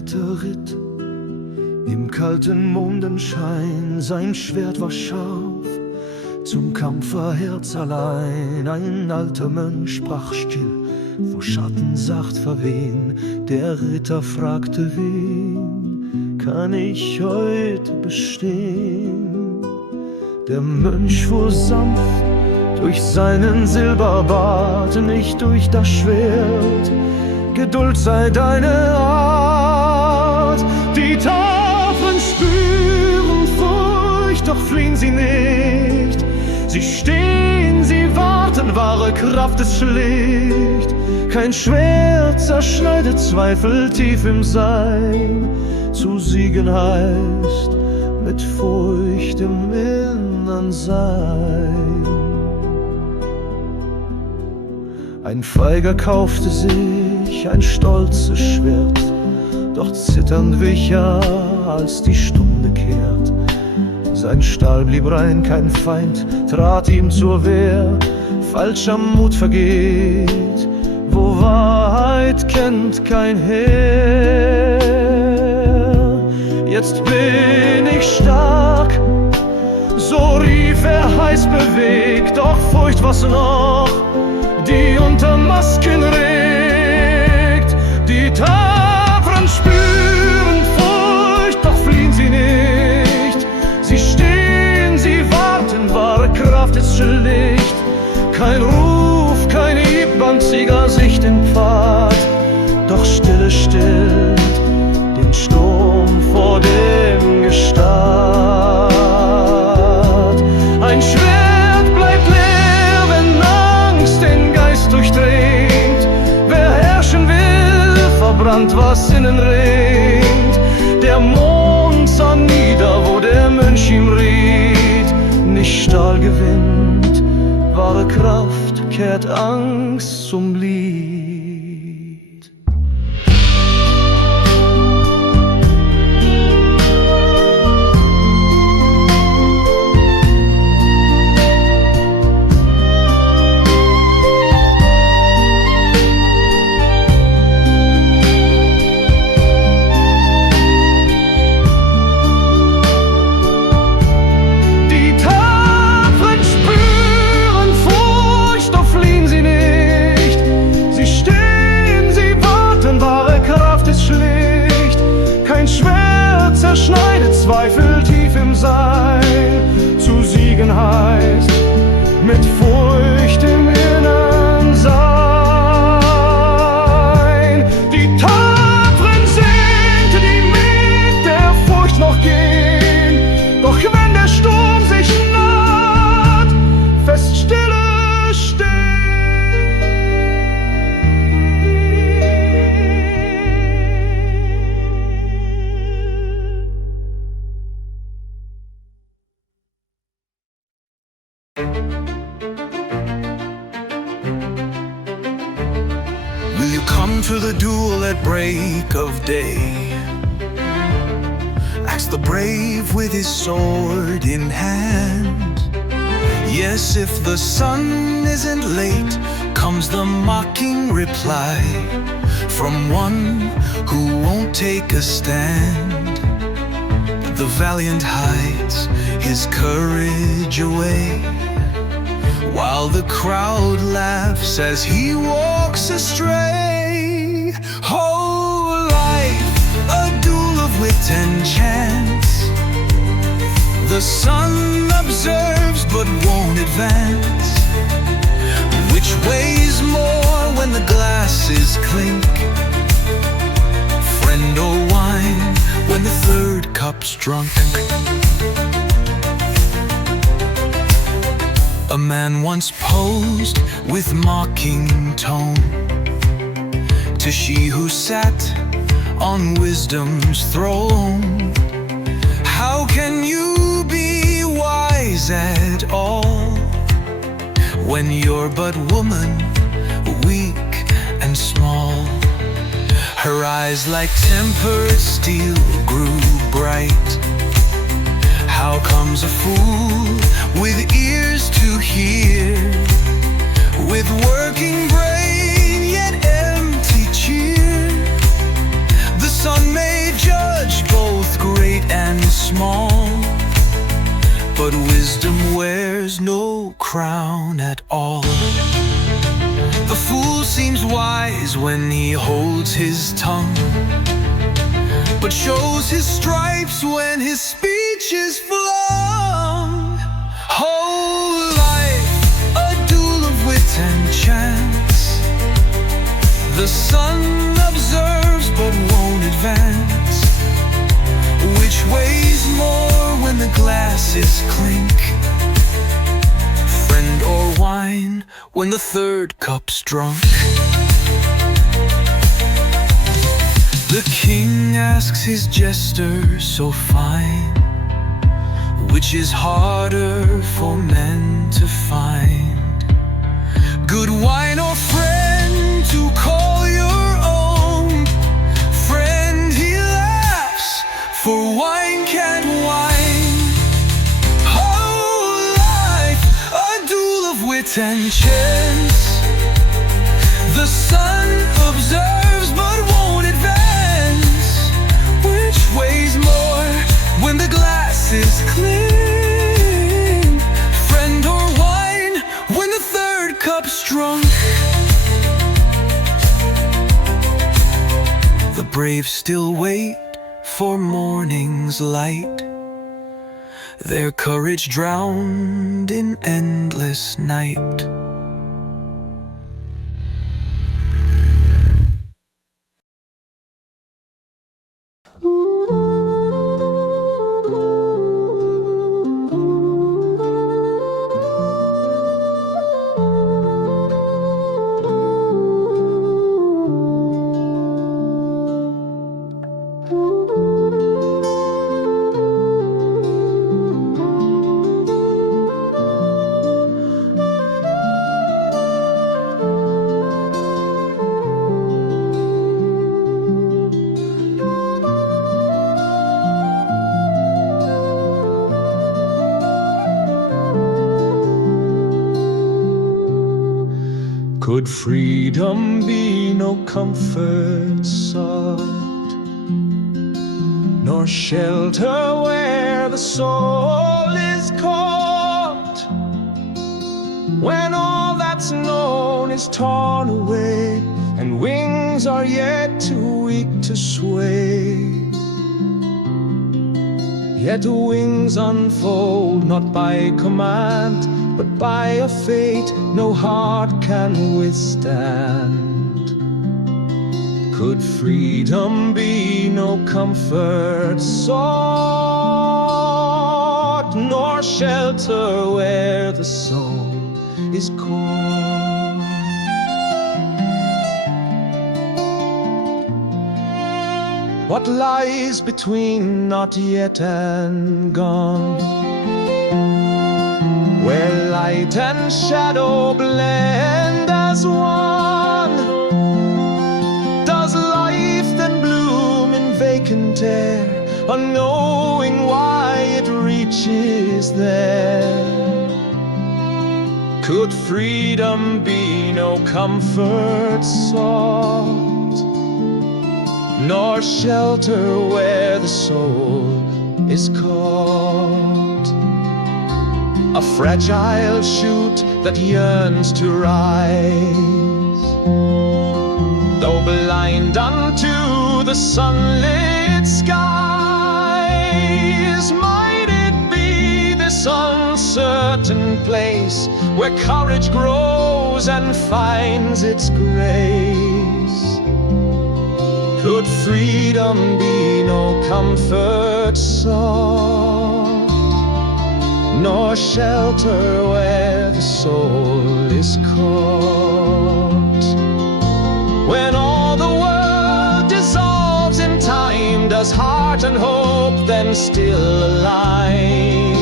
Ritter ritt im kalten Mondenschein, sein Schwert war scharf, zum Kampf war Herz allein. Ein alter Mönch sprach still, wo Schatten sacht verwehen. Der Ritter fragte, wen kann ich heute bestehen? Der Mönch fuhr sanft durch seinen Silberbart, nicht durch das Schwert. Geduld sei deine Art. Die Tafeln spüren Furcht, doch fliehen sie nicht. Sie stehen, sie warten, wahre Kraft ist schlicht. Kein Schwert zerschneidet Zweifel tief im Sein. Zu siegen heißt mit Furcht im Innern sein. Ein Feiger kaufte sich ein stolzes Schwert, doch zitternd wich er, als die Stunde kehrt. Sein Stahl blieb rein, kein Feind trat ihm zur Wehr. Falscher Mut vergeht, wo Wahrheit kennt kein Heer. Jetzt bin ich stark, so rief er heiß bewegt, doch Furcht was noch, die unter Masken regt. Die Tapferen spüren Furcht, doch fliehen sie nicht. Sie stehen, sie warten, wahre Kraft ist schlicht. Kein Ruf, kein Hieb, Sieger sich den Pfad, doch Stille stillt den Sturm vor dem Gestad. Ein Schwert bleibt leer, wenn Angst den Geist durchdringt. Wer herrschen will, verbrannt, was innen ringt. Der Mond sah nieder, wo der Mönch ihm riet. Nicht Stahl gewinnt, wahre Kraft kehrt Angst zum Lied. Zerschneidet Zweifel tief im Sein. Zu siegen heißt mit Furcht im Innern sein. Die Tapferen sind, die mit der Furcht noch gehen. Doch wenn der Sturm sich naht, fest Stille stehen. Will you come to the duel at break of day? Asked the brave with his sword in hand. Yes, if the sun isn't late, comes the mocking reply from one who won't take a stand. The valiant hides his courage away, while the crowd laughs as he walks astray. Oh, life, a duel of wit and chance. The sun observes but won't advance. Which weighs more when the glasses clink? Friend or wine when the third cup's drunk? A man once posed with mocking tone to she who sat on wisdom's throne. How can you be wise at all when you're but woman, weak and small? Her eyes like tempered steel grew bright. How comes a fool with ears to hear, with working brain yet empty cheer? The sun may but wisdom wears no crown at all. The fool seems wise when he holds his tongue, but shows his stripes when his speech is flung. Whole life a duel of wit and chance. The sun observes but won't advance. Which weighs more when the glasses clink? Friend or wine when the third cup's drunk? The king asks his jester so fine, which is harder for men to find? Good wine or friend to call your own? Friend, he laughs, for wine can't whine. Whole life a duel of wit and chance. The sun observes but won't advance. Which weighs more when the glass is clean? Friend or wine when the third cup's drunk? The brave still wait for morning's light, their courage drowned in endless night. Could freedom be no comfort sought, nor shelter where the soul is caught, when all that's known is torn away, and wings are yet too weak to sway? Yet the wings unfold not by command, but by a fate no heart can withstand. Could freedom be no comfort sought, nor shelter where the soul is caught? What lies between not yet and gone, where light and shadow blend as one? Does life then bloom in vacant air, unknowing why it reaches there? Could freedom be no comfort sought, nor shelter where the soul is caught? A fragile shoot that yearns to rise, though blind unto the sunlit skies. Might it be this uncertain place where courage grows and finds its grace? Could freedom be no comfort sought, nor shelter where the soul is caught? When all the world dissolves in time, does heart and hope then still align?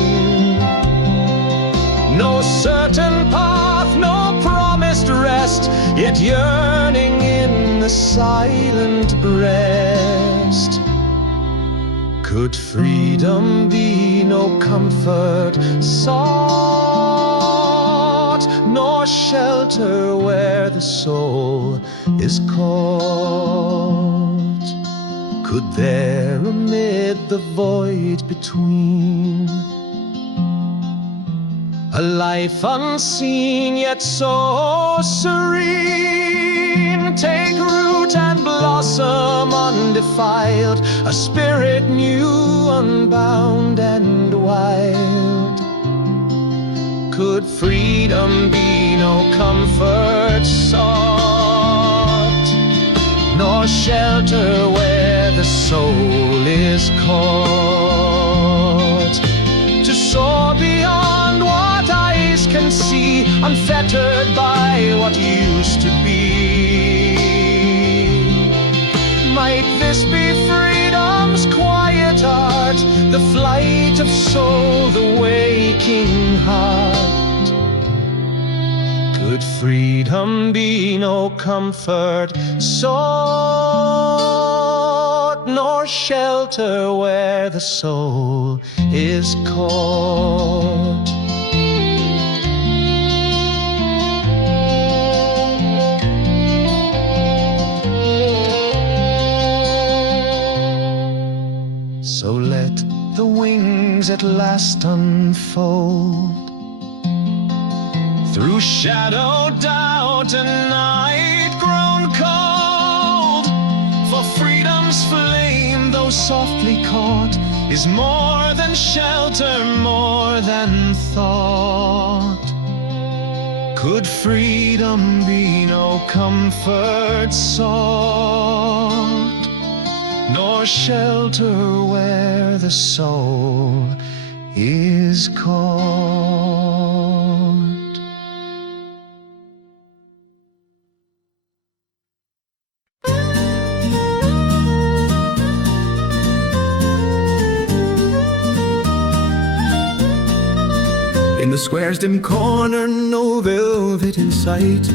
No certain path, no promised rest, yet yearning in the silent breast. Could freedom be no comfort sought, nor shelter where the soul is caught? Could there amid the void between A life unseen yet so serene. Take root and blossom undefiled, a spirit new, unbound and wild. Could freedom be no comfort sought, nor shelter where the soul is caught, to soar beyond what eyes can see, unfettered by what used to be. Might this be freedom's quiet art, the flight of soul, the waking heart? Could freedom be no comfort sought, nor shelter where the soul is caught? So let the wings at last unfold, through shadow, doubt, and night grown cold. For freedom's flame, though softly caught, is more than shelter, more than thought. Could freedom be no comfort sought, nor shelter where the soul is caught? In the square's dim corner, no velvet in sight,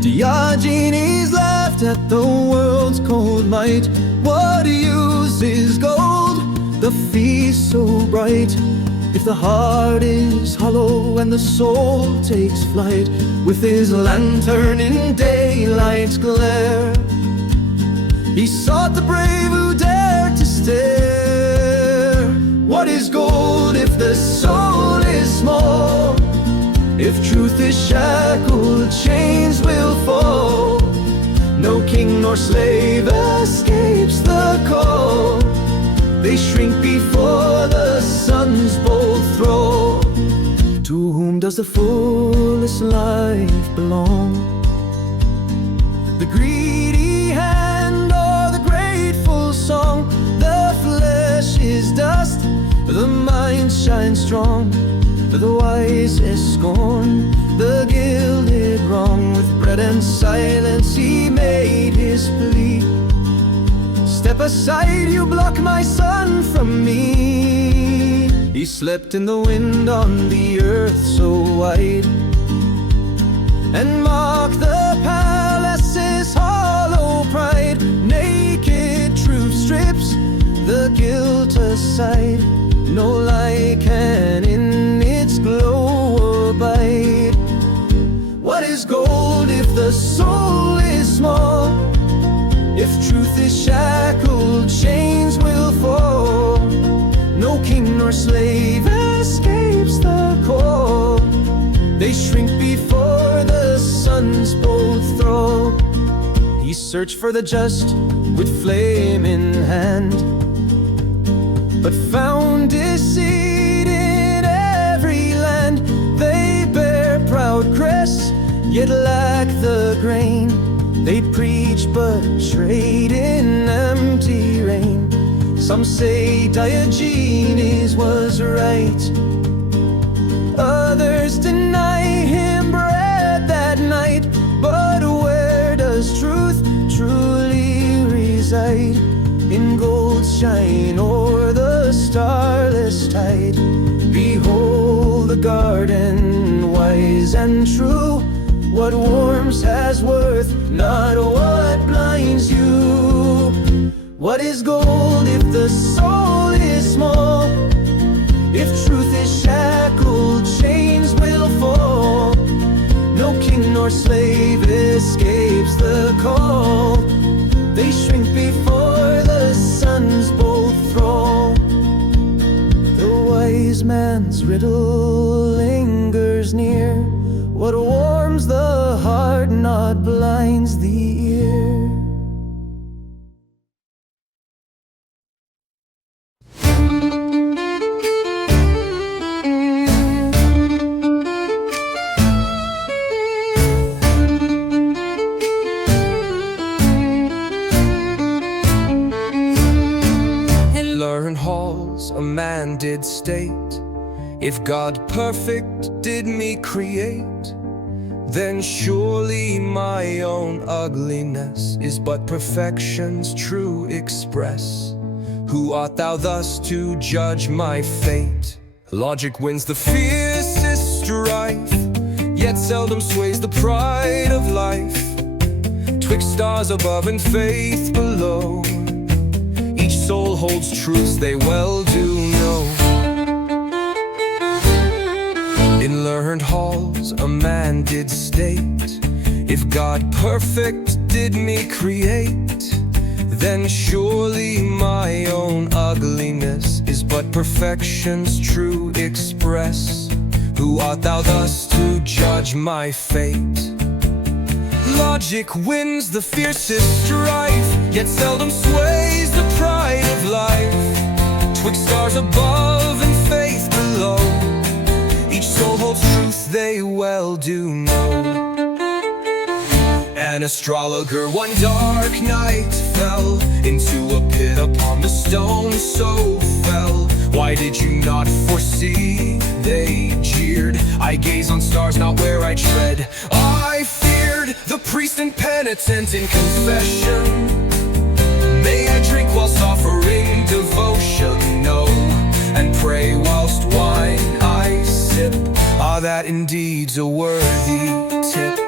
Diogenes laughed at the world's cold might. What use is gold, the feast so bright, if the heart is hollow and the soul takes flight? With his lantern in daylight's glare, he sought the brave who dared to stare. What is gold if the soul is small? If truth is shackled, chains will fall. No king nor slave escapes the call. They shrink before the sun's bold throw. To whom does the fullest life belong? The greedy hand or the grateful song? The flesh is dust, the mind shines strong. The wise is scorn, the gilded wrong. With bread and silence he made his plea. Step aside, you block my sun from me. He slept in the wind on the earth so wide, and mocked the palace's hollow pride. Naked truth strips the guilt aside. No lie can in its glow abide. What is gold if the soul is small? If truth is shackled, chains will fall. No king nor slave escapes the call. They shrink before the sun's bold throw. He searched for the just with flame in hand, but found deceit in every land. They bear proud crests, yet lack the grain. They preach but trade in empty rain. Some say Diogenes was right, others deny him bread that night. But where does truth truly reside? In gold's shine o'er the starless tide. Behold the garden, wise and true. What warms has worth, not what blinds you. What is gold if the soul is small? If truth is shackled, chains will fall. No king nor slave escapes the call. They shrink before the sun's bold thrall. The wise man's riddle what warms the heart, not blinds the ear. A man did state, if God perfect did me create, then surely my own ugliness is but perfection's true express. Who art thou thus to judge my fate? Logic wins the fiercest strife, yet seldom sways the pride of life. Twixt stars above and faith below, each soul holds truths they well do know. In learned halls a man did state, if God perfect did me create, then surely my own ugliness is but perfection's true express. Who art thou thus to judge my fate? Logic wins the fiercest strife, yet seldom sways the pride of life. Twixt stars above and faith below, each soul holds truth they well do know. An astrologer one dark night fell into a pit upon the stone so fell. Why did you not foresee? They jeered. I gaze on stars not where I tread. I feared the priest and penitent in confession. May I drink whilst offering devotion? No, and pray whilst wine I sip. Ah, that indeed's a worthy tip.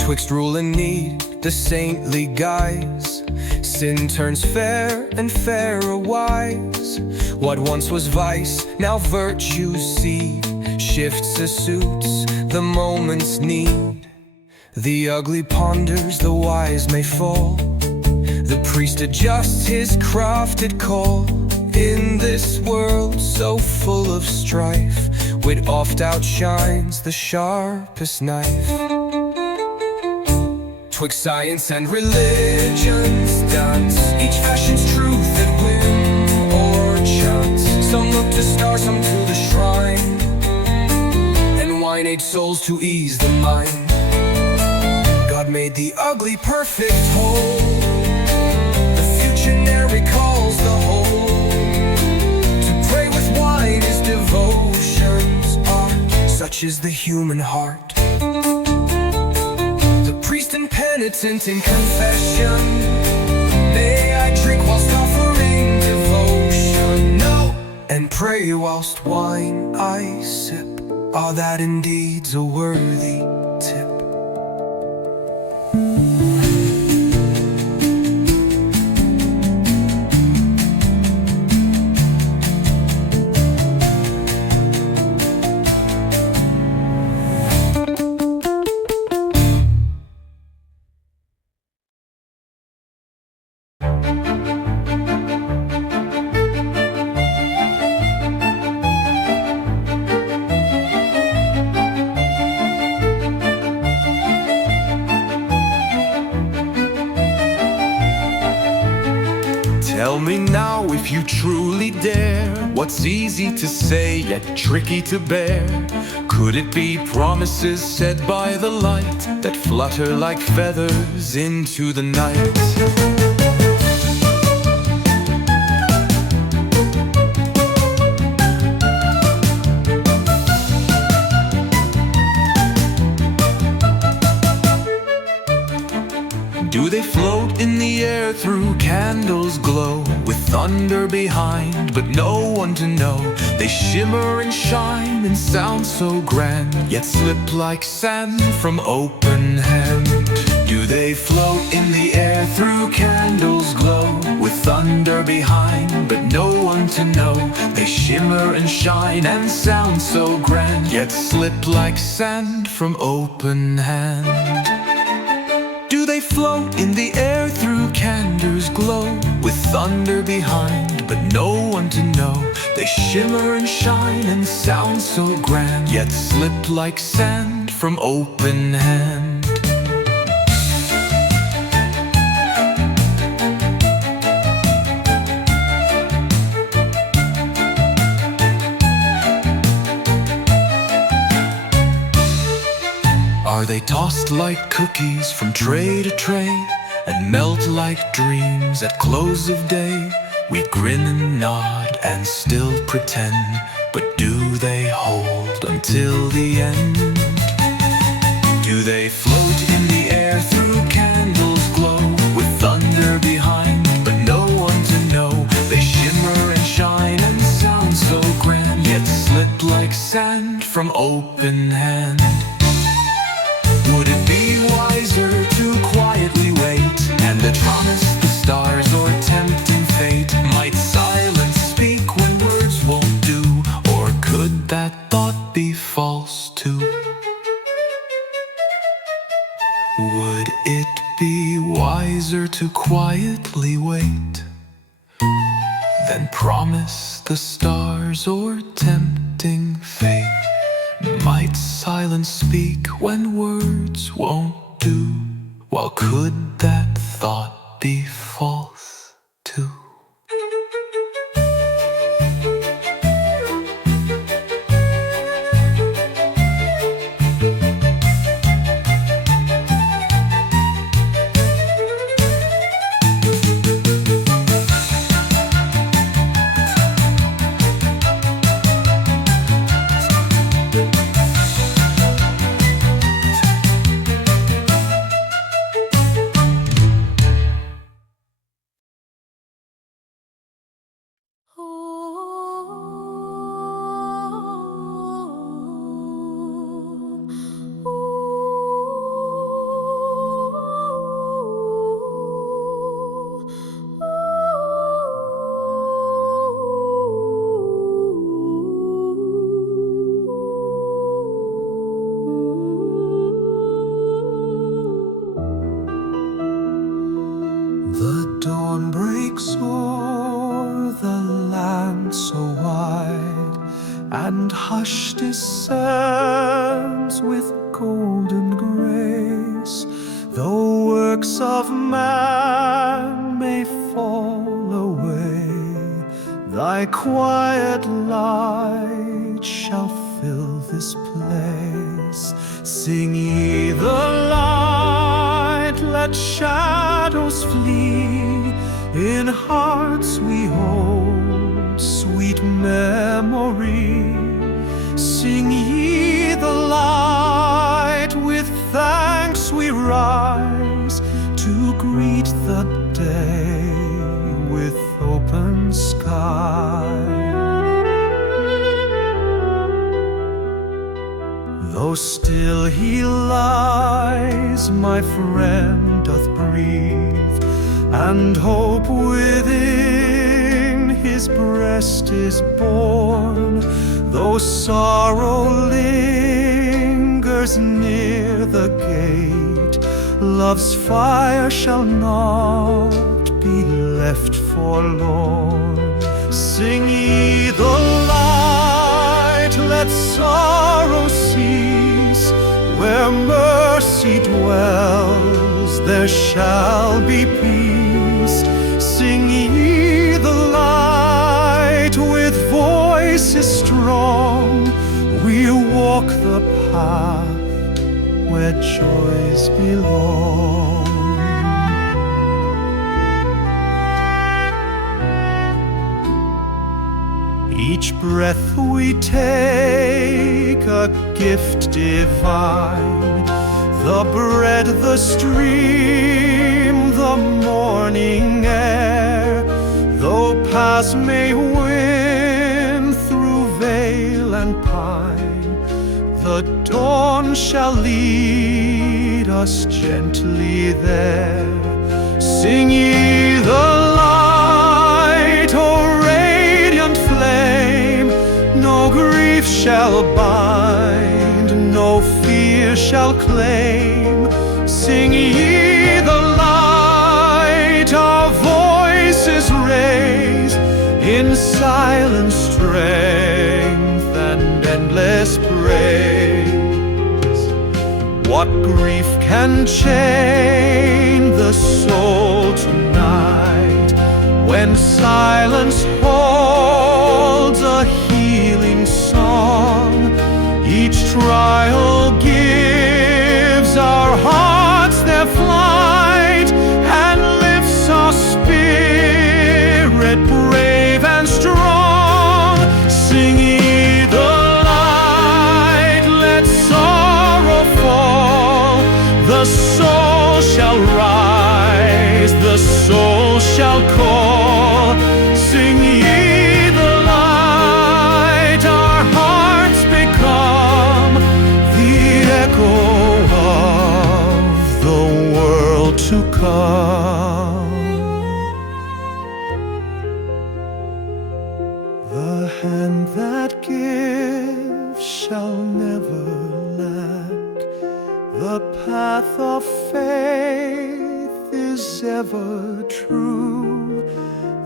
Twixt rule and need, the saintly guise, sin turns fair and fairer wise. What once was vice, now virtue's seed, shifts as suits the moment's need. The ugly ponders, the wise may fall. The priest adjusts his crafted call. In this world so full of strife, wit oft outshines the sharpest knife. Twixt science and religion's dance, each fashion's truth at whim or chance. Some look to stars, some to the shrine, and wine aids souls to ease the mind. God made the ugly perfect whole, the future ne'er recalls the whole. To pray with wine is devotion's art, such is the human heart. Penitent in confession, may I drink whilst offering devotion? No, and pray whilst wine I sip. Ah, that indeed's a worthy tip. Tell me now if you truly dare, what's easy to say yet tricky to bear? Could it be promises said by the light that flutter like feathers into the night? Do they float in the air through candles glow, with thunder behind but no one to know? They shimmer and shine and sound so grand, yet slip like sand from open hand. Do they float in the air through candles glow, with thunder behind but no one to know? They shimmer and shine and sound so grand, yet slip like sand from open hand. Do they float in the air through candor's glow, with thunder behind, but no one to know? They shimmer and shine and sound so grand, yet slip like sand from open hand. Are they tossed like cookies from tray to tray, and melt like dreams at close of day? We grin and nod and still pretend, but do they hold until the end? Do they float in the air through candles' glow, with thunder behind, but no one to know? They shimmer and shine and sound so grand, yet slip like sand from open hand. Would it be wiser to quietly wait, and to promise the stars or tempting fate? Might silence speak when words won't do, or could that thought be false too? Would it be wiser to quietly wait, than promise the stars or tempting fate? Might silence speak when words won't do, while could that thought be false too? The dawn breaks o'er the land so wide, and hush descends with golden grace. Though works of man may fall away, thy quiet light shall fill this place. Sing ye the light, let shadows flee. In hearts we hold sweet memory. Sing ye the light, with thanks we rise to greet the day with open sky. Though still he lies, my friend doth breathe, and hope within his breast is born. Though sorrow lingers near the gate, love's fire shall not be left forlorn. Sing ye the light, let sorrow cease. Where mercy dwells, there shall be peace. Sing ye the light, with voices strong. We walk the path where joys belong. Each breath we take a gift divine, the bread, the stream, the morning air. Though paths may win through vale and pine, the dawn shall lead us gently there. Sing ye the light, O radiant flame. No grief shall bind, no fear shall claim. Sing ye in silent strength and endless praise. What grief can chain the soul tonight, when silence holds a healing song? Each trial gives our hearts their flight and lifts our spirit brave and strong. Sing ye the light, let sorrow fall. The soul shall rise, the soul shall call. Sing ye the light, our hearts become the echo of the world to come. The hand that gives shall never lack. The path of faith is ever true.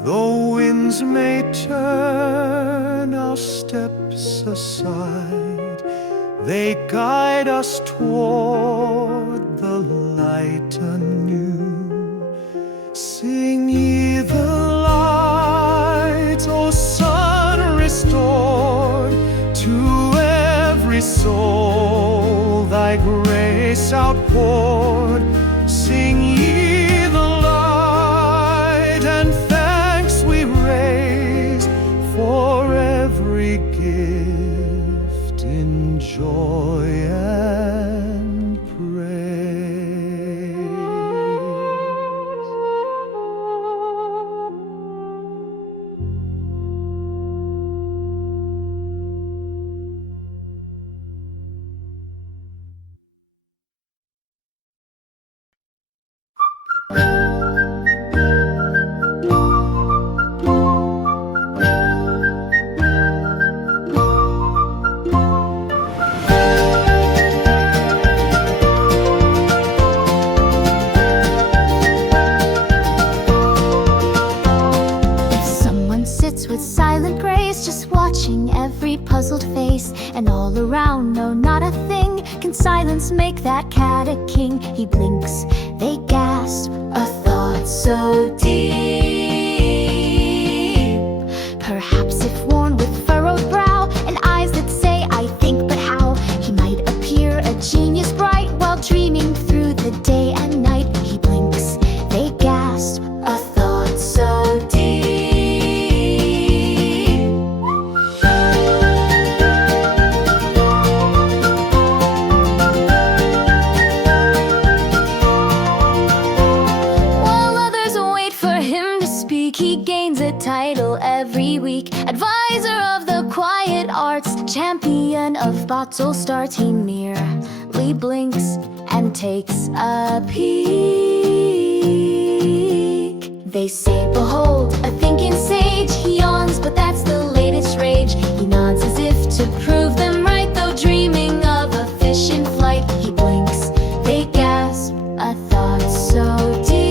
Though winds may turn our steps aside, they guide us toward the light anew. Sing ye the light, O sun restored, to every soul thy grace outpoured. Sing ye the light, and thanks we raise for every gift in joy and praise. Someone sits with silent grace, just watching every puzzled face, and all around know not a thing. Can silence make that cat a king? He blinks, they gasp, a thought so deep. Perhaps if worn with furrowed brow and eyes that say, I think, but how? He might appear a genius bright while dreaming through the day and night. He blinks, they gasp, a thought so deep. While others wait for him to speak, he gains a title every week. Advisor of the quiet arts, champion of bottle starts. He merely blinks and takes a peek. They say, behold, a thinking sage. He yawns, but that's the latest rage. He nods as if to prove them right, though dreaming of a fish in flight. He blinks, they gasp, a thought so deep.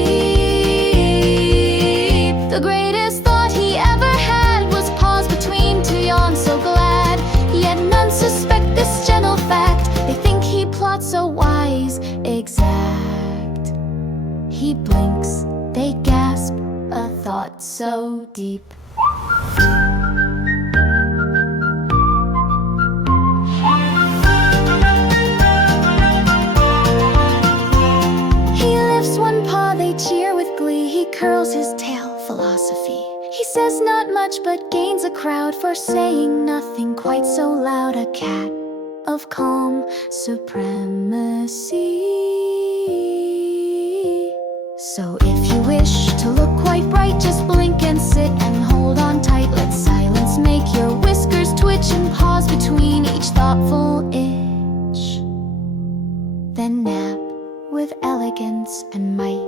The greatest thought he ever had was pause between two yawns so glad. Yet none suspect this gentle fact. They think he plots a wise exact. He blinks, they gasp, a thought so deep. He lifts one paw, they cheer with glee. He curls his tail, philosophy. He says not much, but gains a crowd for saying nothing quite so loud. A cat of calm supremacy. So if you wish to look quite bright, just blink and sit and hold on tight. Let silence make your whiskers twitch and pause between each thoughtful itch. Then nap with elegance and might.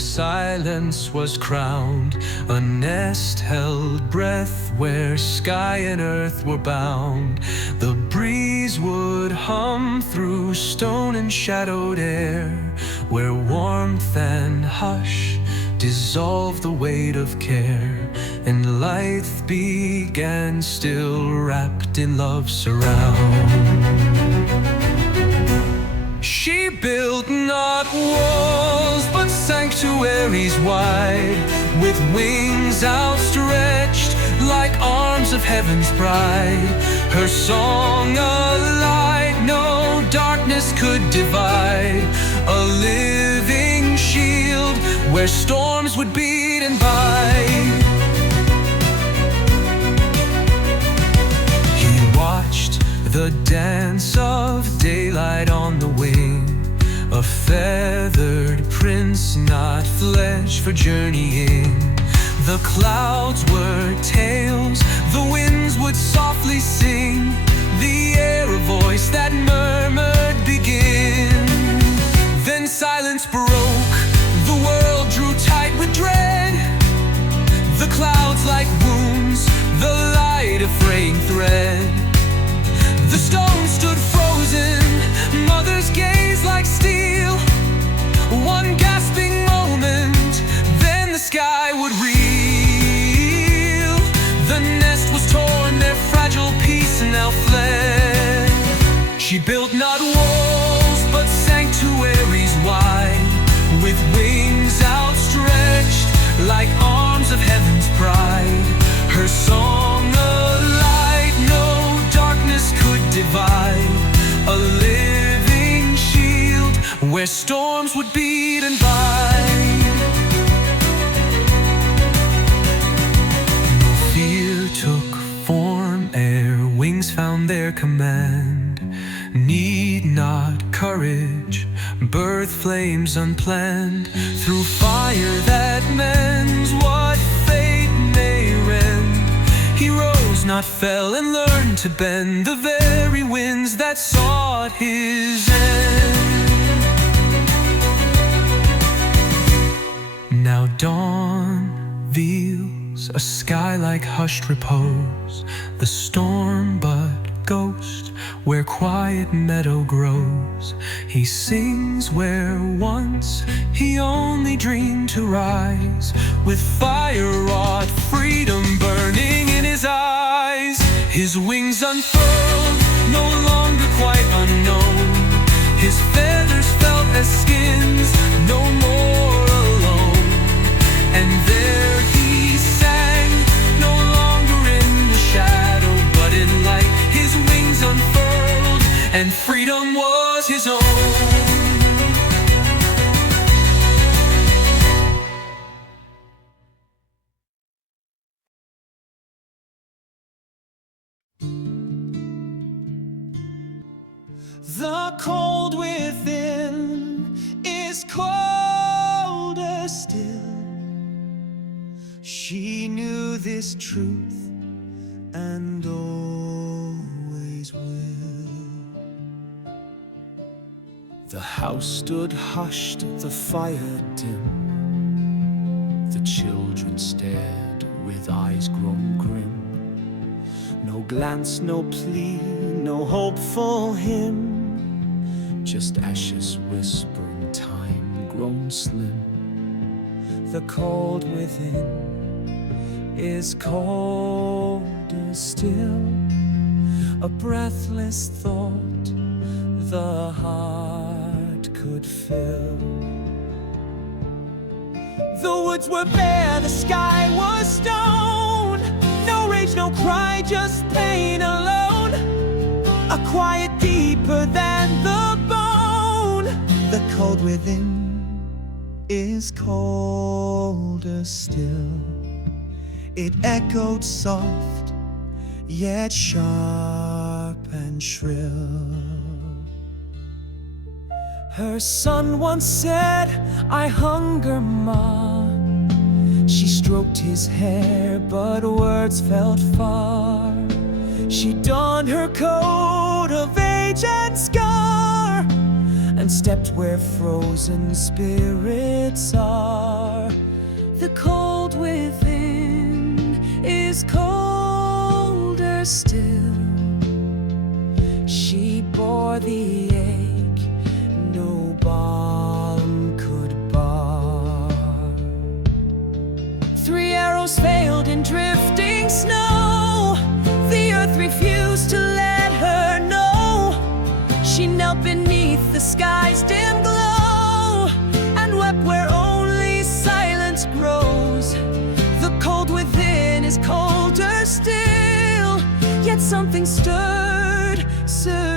silence was crowned, a nest held breath where sky and earth were bound. The breeze would hum through stone and shadowed air, where warmth and hush dissolve the weight of care, and life began still wrapped in love's surround. She built not walls but sanctuaries wide, with wings outstretched like arms of heaven's bride. Her song a light no darkness could divide, a living shield where storms would beat and bite. He watched the dance of daylight on the wing, a feathered prince, not flesh for journeying. The clouds were tales, the winds would softly sing, the air a voice that murmured begin. Then silence broke, the world drew tight with dread, the clouds like wounds, the light a fraying thread. The stone stood frozen, mother's gaze like steel. One gasping moment, then the sky would reel. The nest was torn, their fragile peace now fled. She built not walls, but sanctuaries wide, with wings outstretched like arms of heaven's pride. Her song a light no darkness could divide, a living shield where storms would beat and bite. No fear took form ere wings found their command. Need not courage, birth flames unplanned, through fire that mends what fate may rend. He rose, not fell, and learned to bend the very winds that sought his end. Now dawn veils a sky like hushed repose, the storm but ghost where quiet meadow grows. He sings where once he only dreamed to rise, with fire wrought freedom burning in his eyes. His wings unfurled, no longer quite unknown, his feathers felt as skins, no more alone. And there he sang, no longer in the shadow but in light. His wings unfurled and freedom was his own. The cold within is colder still. She knew this truth and always will. The house stood hushed, the fire dim. The children stared with eyes grown grim. No glance, no plea, no hopeful hymn, just ashes whispering, time grown slim. The cold within is colder still, a breathless thought the heart could fill. The woods were bare, the sky was stone. No rage, no cry, just pain alone. A quiet deeper than the bone. The cold within is colder still. It echoed soft, yet sharp and shrill. Her son once said, "I hunger, Ma." She stroked his hair, but words felt far. She donned her coat of age and scar, and stepped where frozen spirits are. The cold within is colder still. She bore the ache no balm could bar. 3 arrows failed in drifting snow. The earth refused to let her know. She knelt beneath the sky's dim glow and wept where only silence grows. The cold within is colder still, yet something stirred, serene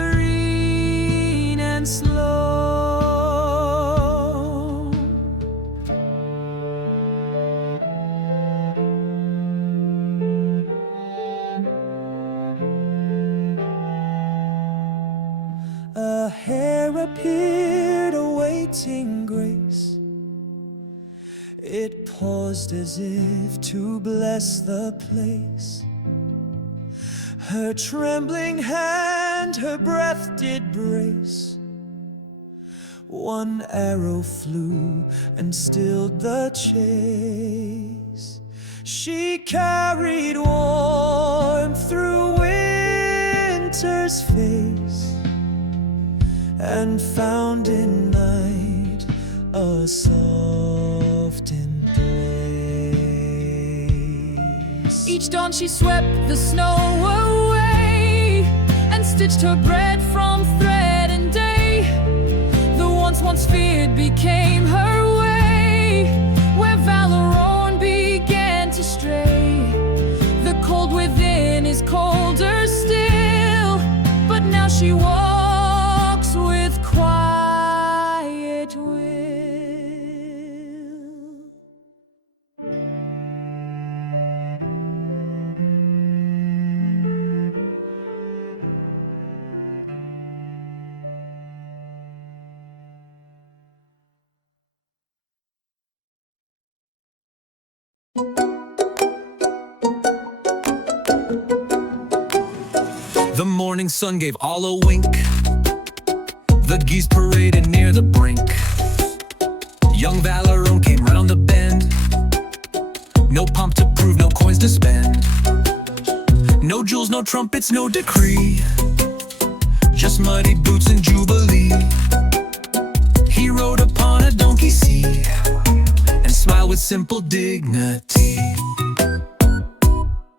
and slow. A hair appeared awaiting grace. It paused as if to bless the place. Her trembling hand her breath did brace. One arrow flew and stilled the chase. She carried warmth through winter's face and found in night a soft embrace. Each dawn she swept the snow away and stitched her bread from thread and day. The once feared became her way, where valor began to stray. The cold within is colder still, but now she walks with quiet will. The morning sun gave all a wink. The geese paraded near the brink. Young Valorone came round the bend. No pomp to prove, no coins to spend. No jewels, no trumpets, no decree. Just muddy boots and jubilee. He rode upon a donkey see and smiled with simple dignity.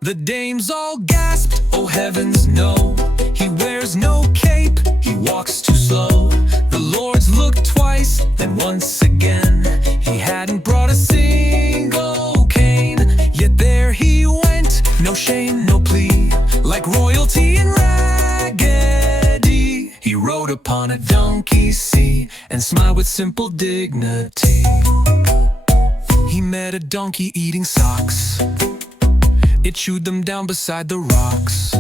The dames all gasped, oh heavens no. He wears no cape, he walks too slow. The lords looked twice, then once again. He hadn't brought a single cane, yet there he went, no shame, no plea. Like royalty in raggedy, he rode upon a donkey see and smiled with simple dignity. He met a donkey eating socks. It chewed them down beside the rocks.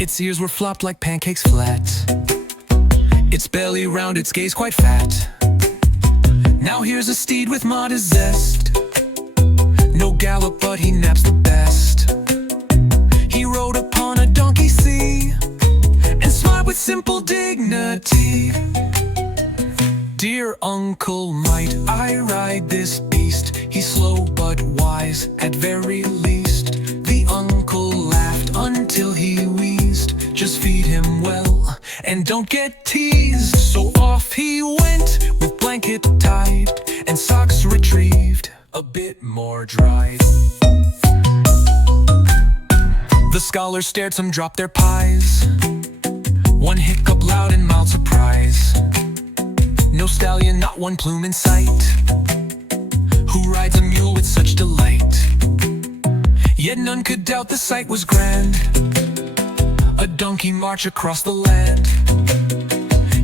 Its ears were flopped like pancakes flat. Its belly round, its gaze quite fat. Now here's a steed with modest zest. No gallop, but he naps the best. He rode upon a donkey see and smiled with simple dignity. Dear uncle, might I ride this beast? He's slow but wise, at very least. The uncle laughed until he wheezed. Just feed him well and don't get teased. So off he went with blanket tied and socks retrieved, a bit more dried. The scholars stared, some dropped their pies. One hiccup loud in mild surprise. No stallion, not one plume in sight. Who rides a mule with such delight? Yet none could doubt the sight was grand. A donkey march across the land.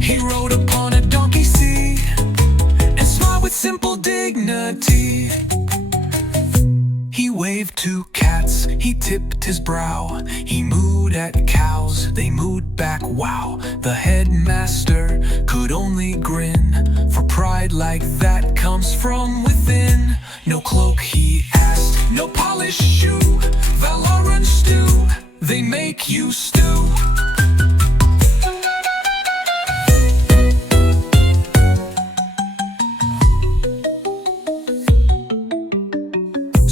He rode upon a donkey see and smiled with simple dignity. He waved to cats, he tipped his brow. He mooed at cows, they mooed back, wow. The headmaster could only grin, for pride like that comes from within. No cloak, he asked, no polished shoe. Valorant stew, they make you stew.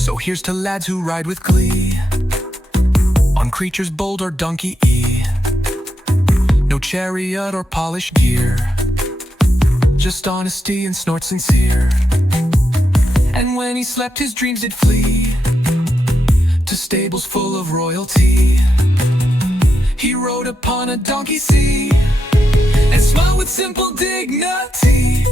So here's to lads who ride with glee on creatures bold or donkey no chariot or polished gear, just honesty and snort sincere. And when he slept his dreams did flee to stables full of royalty. He rode upon a donkey sea and smiled with simple dignity.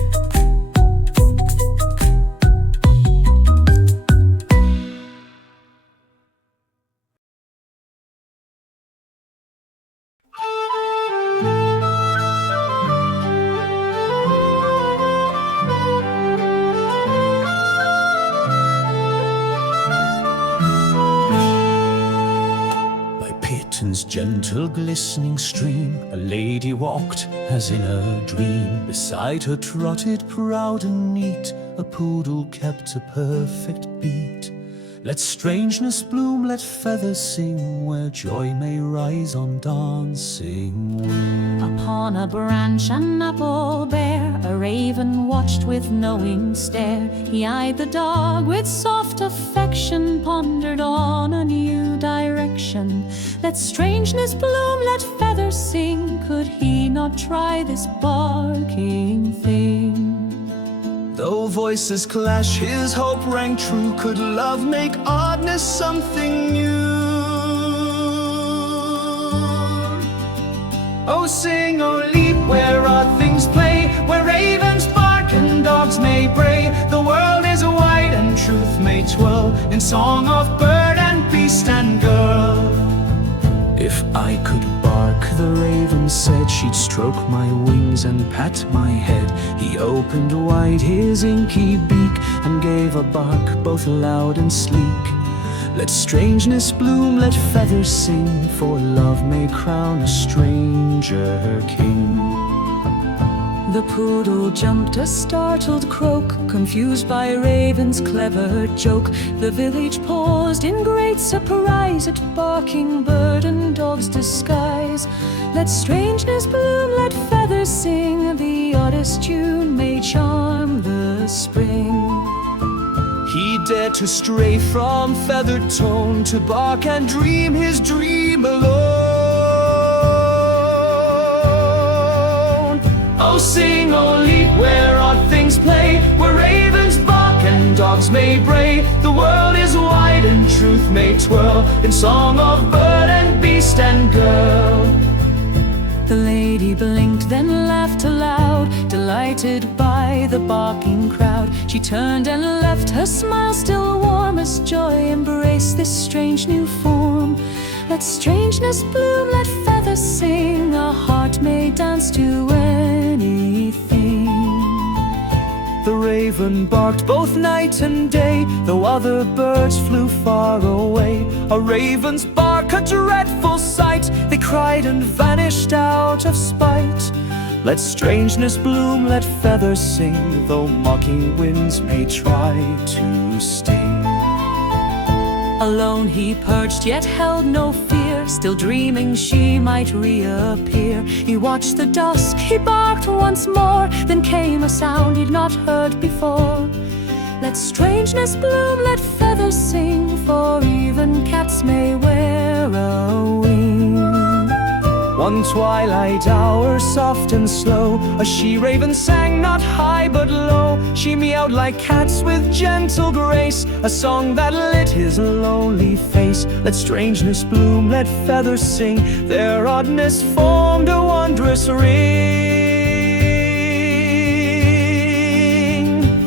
Pitten's gentle glistening stream, a lady walked as in a dream. Beside her trotted proud and neat a poodle kept a perfect beat. Let strangeness bloom, let feathers sing, where joy may rise on dancing wing. Upon a branch an apple bare, a raven watched with knowing stare. He eyed the dog with soft affection, pondered on a new direction. Let strangeness bloom, let feathers sing, could he not try this barking thing? Though voices clash, his hope rang true. Could love make oddness something new? Oh sing, oh leap, where odd things play, where ravens bark and dogs may bray. The world is wide and truth may twirl in song of bird and beast and girl. If I could bark, the raven said, she'd stroke my wings and pat my head. He opened wide his inky beak and gave a bark both loud and sleek. Let strangeness bloom, let feathers sing, for love may crown a stranger king. The poodle jumped a startled croak, confused by raven's clever joke. The village paused in great surprise at barking bird and dog's disguise. Let strangeness bloom, let feathers sing, the oddest tune may charm the spring. He dared to stray from feathered tone, to bark and dream his dream alone. Oh sing, oh leap, where odd things play, where ravens bark and dogs may bray. The world is wide and truth may twirl in song of bird and beast and girl. The lady blinked, then laughed aloud, delighted by the barking crowd. She turned and left, her smile still warm as joy embraced this strange new form. Let strangeness bloom, let feathers sing, a heart may dance to anything. The raven barked both night and day, though other birds flew far away. A raven's bark, a dreadful sight, they cried and vanished out of spite. Let strangeness bloom, let feathers sing, though mocking winds may try to sting. Alone he perched, yet held no fear, still dreaming she might reappear. He watched the dusk, he barked once more, then came a sound he'd not heard before. Let strangeness bloom, let feathers sing, for even cats may wear a wing. One twilight hour, soft and slow, a she-raven sang not high but low. She meowed like cats with gentle grace, a song that lit his lonely face. Let strangeness bloom, let feathers sing, their oddness formed a wondrous ring.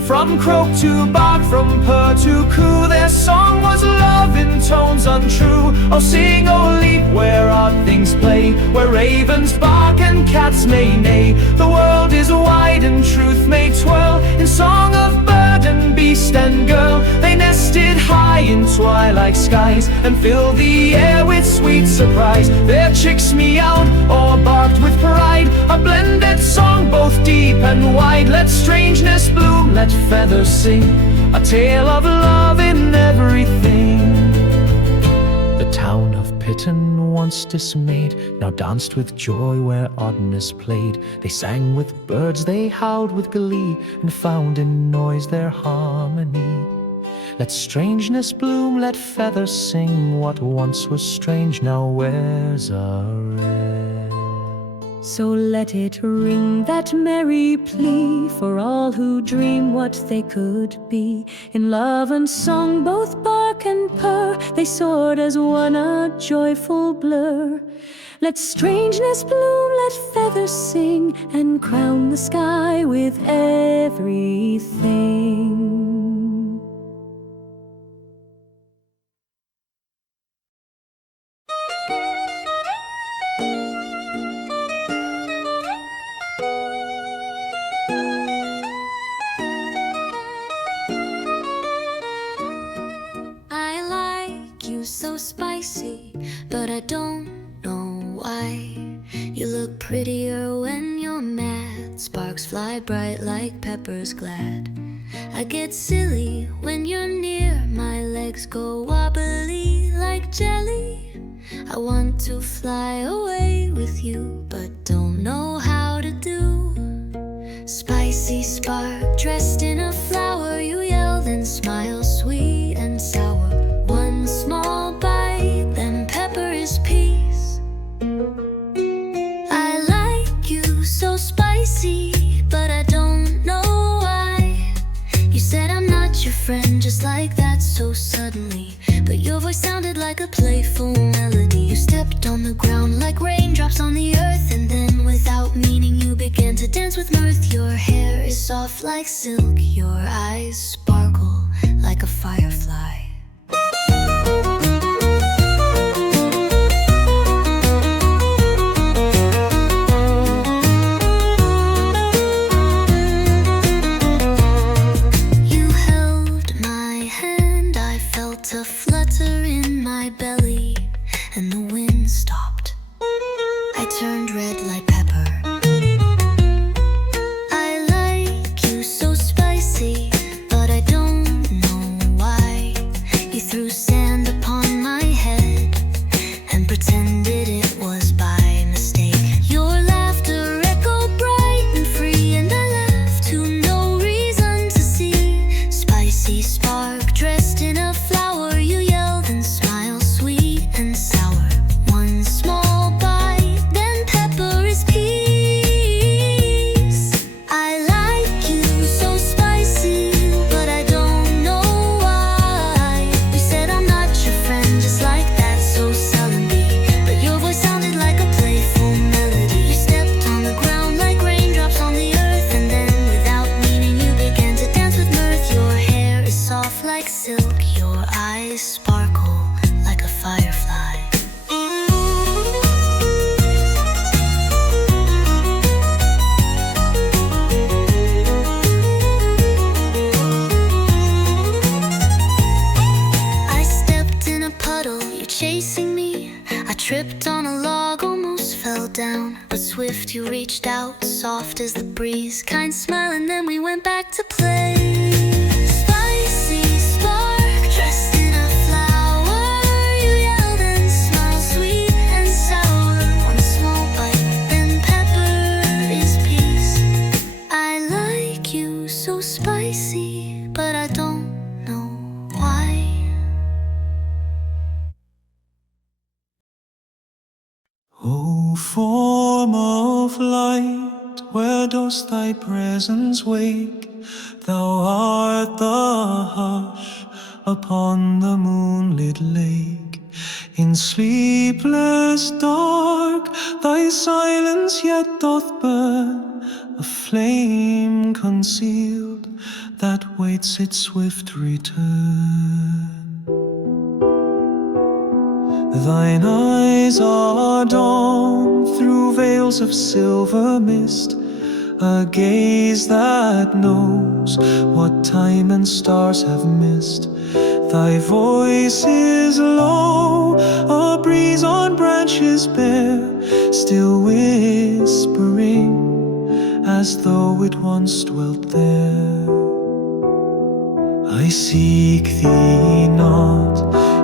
From croak to bark, from purr to coo, their song was love in tones untrue. Oh sing, oh leap, where odd things play, where ravens bark and cats may neigh. The world is wide and truth may twirl in song of bird and beast and girl. They nested high in twilight skies and filled the air with sweet surprise. Their chicks meowed or barked with pride, a blended song both deep and wide. Let strangeness bloom, let feathers sing, a tale of love in everything. The town of Pitten, once dismayed, now danced with joy where oddness played. They sang with birds, they howled with glee, and found in noise their harmony. Let strangeness bloom, let feathers sing. What once was strange now wears a red. So let it ring, that merry plea, for all who dream what they could be. In love and song both bark and purr, they soared as one, a joyful blur. Let strangeness bloom, let feathers sing, and crown the sky with everything. I like you so spicy, but I don't know why. You look prettier when you're mad. Sparks fly bright like peppers glad. I get silly when you're near. My legs go wobbly like jelly. I want to fly away with you, but don't know how to do. Spicy spark dressed in a flower, you yell then smile sweet and sour. One small bite, then pepper is peace. I like you so spicy, but I don't know why. You said I'm not your friend just like that so suddenly, but your voice sounded like a playful melody. You stepped on the ground like raindrops on the earth, and then without meaning you began to dance with mirth. Your hair is soft like silk, your eyes sparkle like a firefly. You held my hand, I felt a flutter in my belly, and the wind stopped. I turned red like pepper. I like you so spicy, but I don't know why. You threw sand upon my head and pretended it was by mistake. Your laughter echoed bright and free, and I laughed to no reason to see. Spicy spark dressed in a flower, you yelled and smiled sweet and sour. One small bite, then pepper is peace. I like you so spicy, but I don't know why. You said I'm not your friend just like that so sullenly, but your voice sounded like a playful melody. You stepped on the ground like raindrops on the earth, and then without meaning you began to dance with mirth. Your hair is soft like silk, your eyes sparkle like a firefly. I stepped in a puddle, you're chasing me. I tripped on a log, almost fell down, but swift you reached out, soft as the breeze, kind smile, and then we went back to play. Spicy spark dressed in a flower, you yelled and smiled sweet and sour. One small bite, then pepper is peace. I like you so spicy, but I don't know why. O form of light, where does thy presence wake? Thou art the hush upon the moonlit lake. In sleepless dark, thy silence yet doth burn, a flame concealed that waits its swift return. Thine eyes are dawn through veils of silver mist, a gaze that knows what time and stars have missed. Thy voice is low, a breeze on branches bare, still whispering as though it once dwelt there. I seek thee not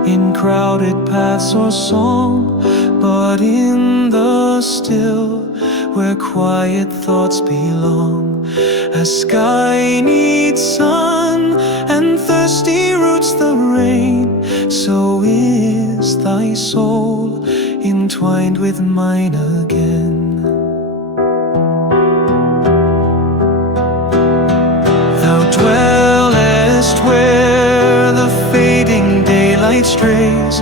in crowded paths or song, but in the still where quiet thoughts belong. As sky needs sun and thirsty roots meets the rain, so is thy soul entwined with mine again. Thou dwellest where the fading daylight strays,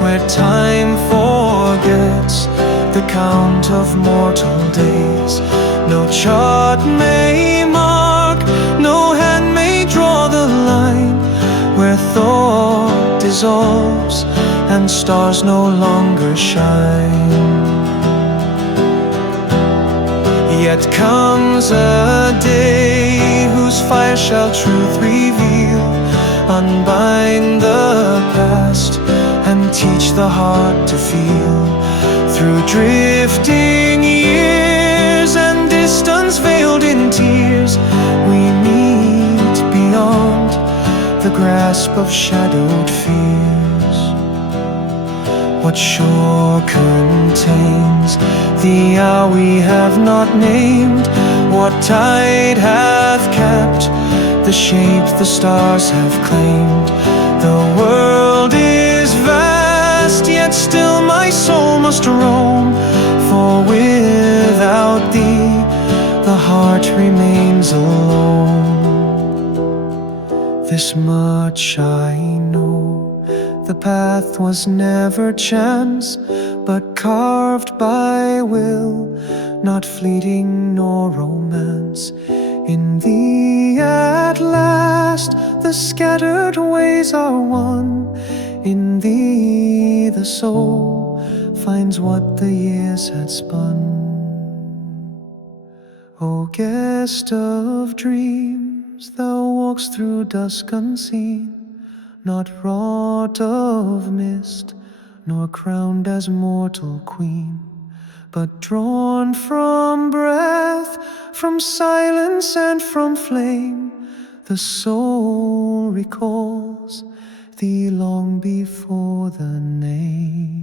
where time forgets the count of mortal days. No chart may mark, no hand may draw the line, where thought dissolves and stars no longer shine. Yet comes a day whose fire shall truth reveal, unbind the past and teach the heart to feel. Through drifting years and distance veiled in tears, we meet beyond the grasp of shadowed fears. What shore contains the hour we have not named? What tide hath kept the shape the stars have claimed? The world is vast, yet still my soul must roam, for without thee the heart remains alone. This much I know, the path was never chance, but carved by will, not fleeting nor romance. In thee at last the scattered ways are one, in thee the soul finds what the years had spun. O guest of dreams, thou walkst through dusk unseen, not wrought of mist, nor crowned as mortal queen, but drawn from breath, from silence and from flame. The soul recalls thee long before the name.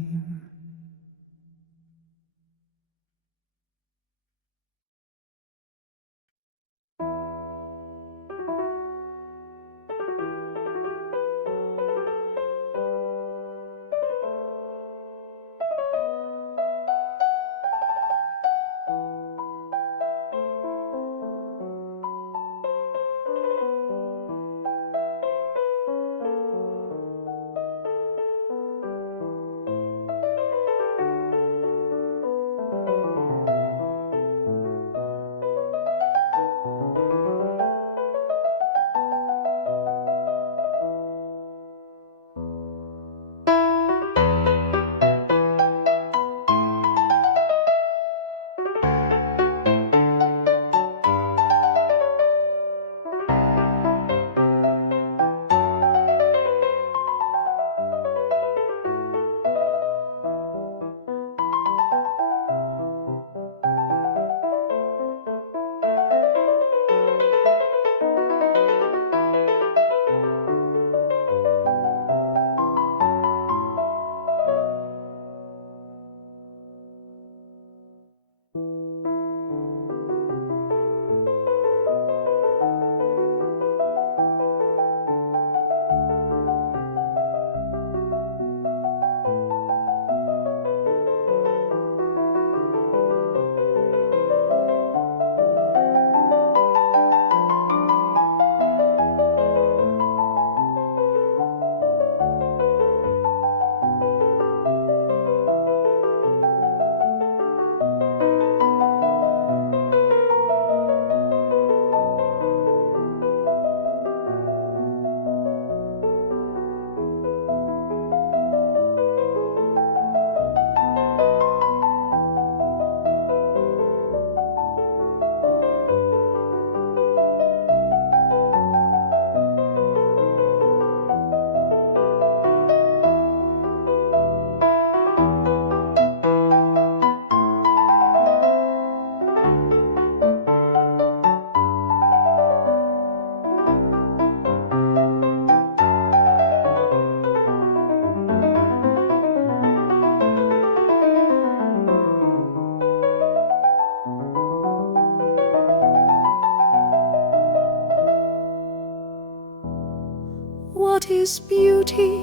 is beauty?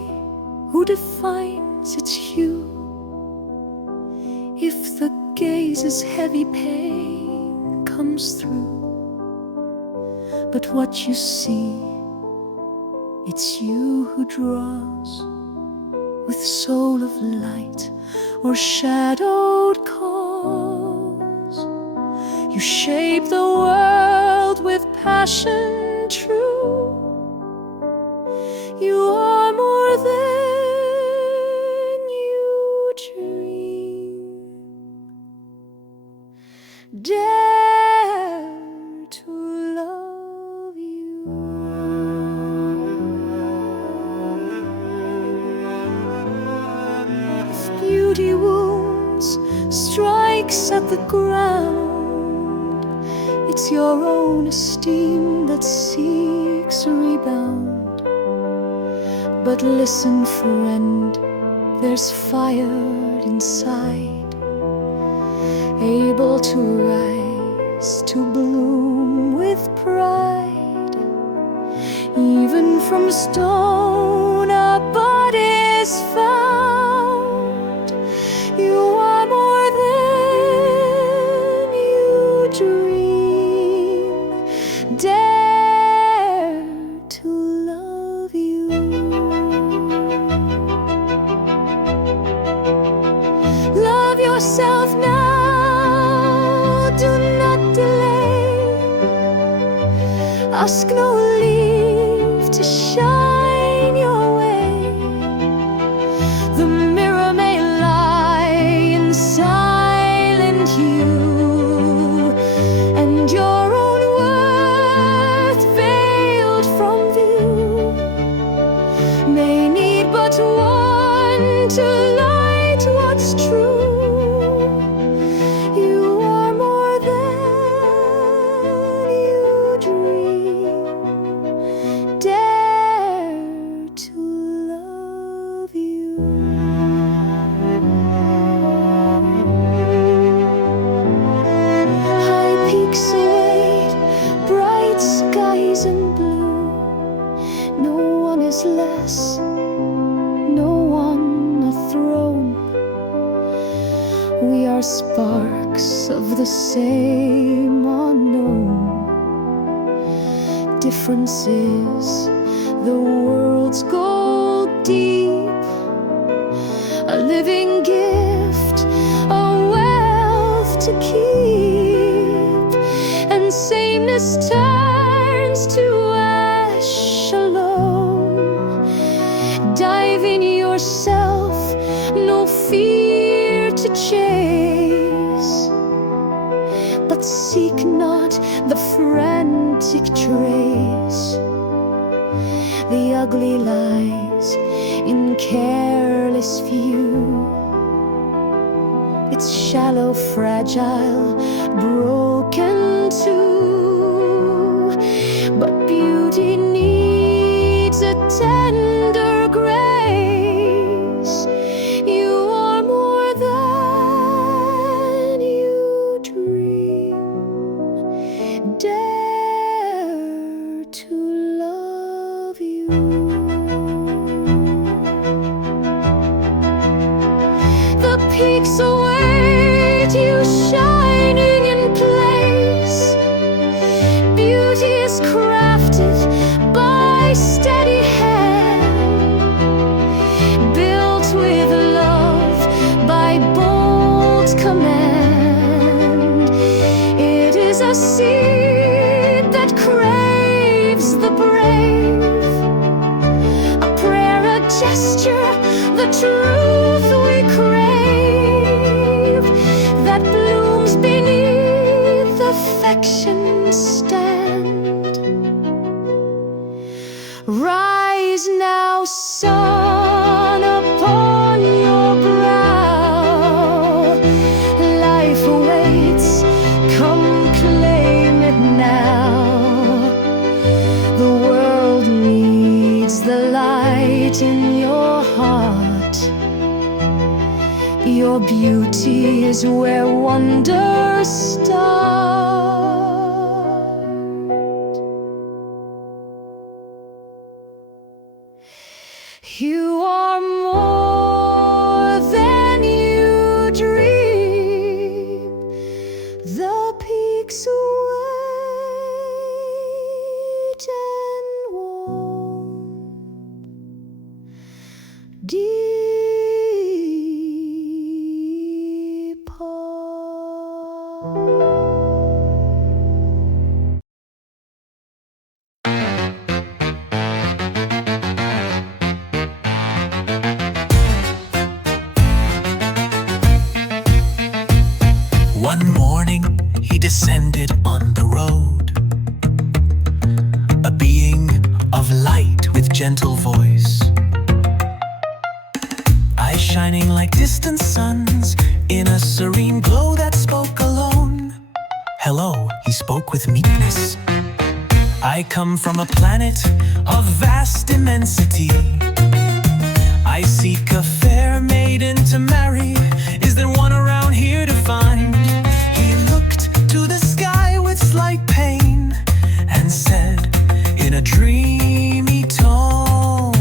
Who defines its hue? If the gaze's heavy pain comes through, but what you see, it's you who draws with soul of light or shadowed cause. You shape the world with passion true. You are more than you dream. Dare to love you. If beauty wounds, strikes at the ground, it's your own esteem that seeks a rebound. But listen, friend, there's fire inside, able to rise, to bloom with pride. Even from stone a bud is found. You are more than you dream. Dare to love you. Love yourself now, do not delay. Ask no leave to shine your way. The mirror may lie in silent hue, and your own worth veiled from view may need but one to light what's true. You are more than you dream. Dare to love you. High peaks await, bright skies and blue. No one is less, no one a throne. We are sparks of the same unknown. Difference is the world's gold deep, a living gift, a wealth to keep. And sameness turns to ash alone. Dive in yourself, no fear to chase, but seek not the frantic trace. The ugly lies in careless view. It's shallow, fragile, broken too. But beauty needs a tender grace. You are more than you dream. Dare to love you. The peaks await you, shining in place. Beauty is crafted by steady hand, built with love by bold command. It is a seed that craves the brave, a prayer, a gesture, the truth we crave, that blooms beneath affection's stand. Rise now, sun, upon your brow. Life awaits, come claim it now. The world needs the light in your heart. Your beauty is where wonders start. You are more than you dream. The peaks wait and warm, deeper. One morning he descended on the road, a being of light with gentle voice, eyes shining like distant suns in a serene glow that spoke alone. Hello, he spoke with meekness. I come from a planet of vast immensity. I seek a fair maiden to marry. Is there one around here to find? He looked to the sky with slight pain and said in a dreamy tone,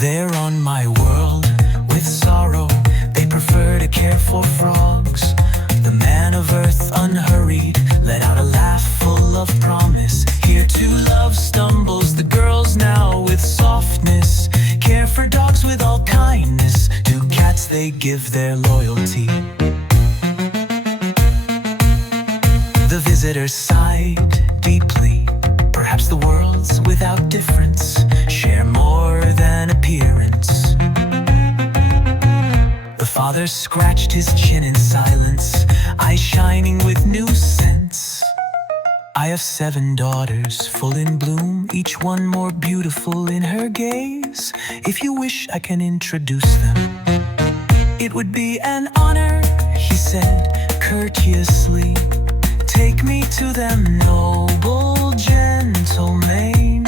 "They're on my world with sorrow. They prefer to care for frogs." The man of earth unhurried let out a laugh full of promise. Here too love stumbles, the girls now with softness care for dogs with all kindness. To cats they give their loyalty. The visitor sighed deeply. Perhaps the worlds without difference share more than appearance. The father scratched his chin in silence, eyes shining with new sense. I have 7 daughters, full in bloom, each one more beautiful in her gaze. If you wish, I can introduce them. It would be an honor, he said courteously. Take me to them, noble gentlemen.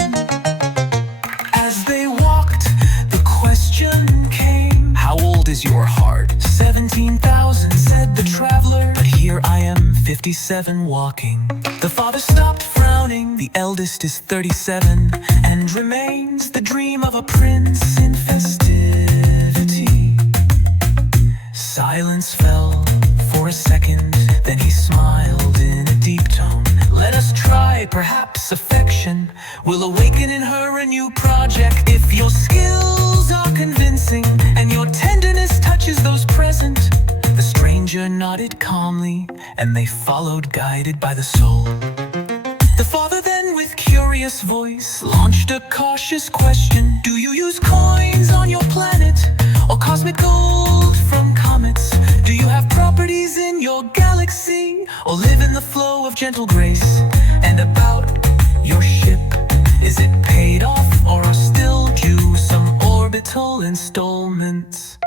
As they walked, the question came, how old is your heart? 17,000, said the traveler, but here I am, 57 walking. The father stopped frowning, the eldest is 37, and remains the dream of a prince in festivity. Silence fell for a second, then he smiled in a deep tone. Let us try, perhaps affection will awaken in her a new project. If your skills are convincing and your tenderness touches those present. The stranger nodded calmly, and they followed, guided by the soul. The father then with curious voice launched a cautious question. Do you use coins on your planet, or cosmic gold from comets? Do you have properties in your galaxy, or live in the flow of gentle grace? And about your ship, is it paid off, or are still due some orbital installments?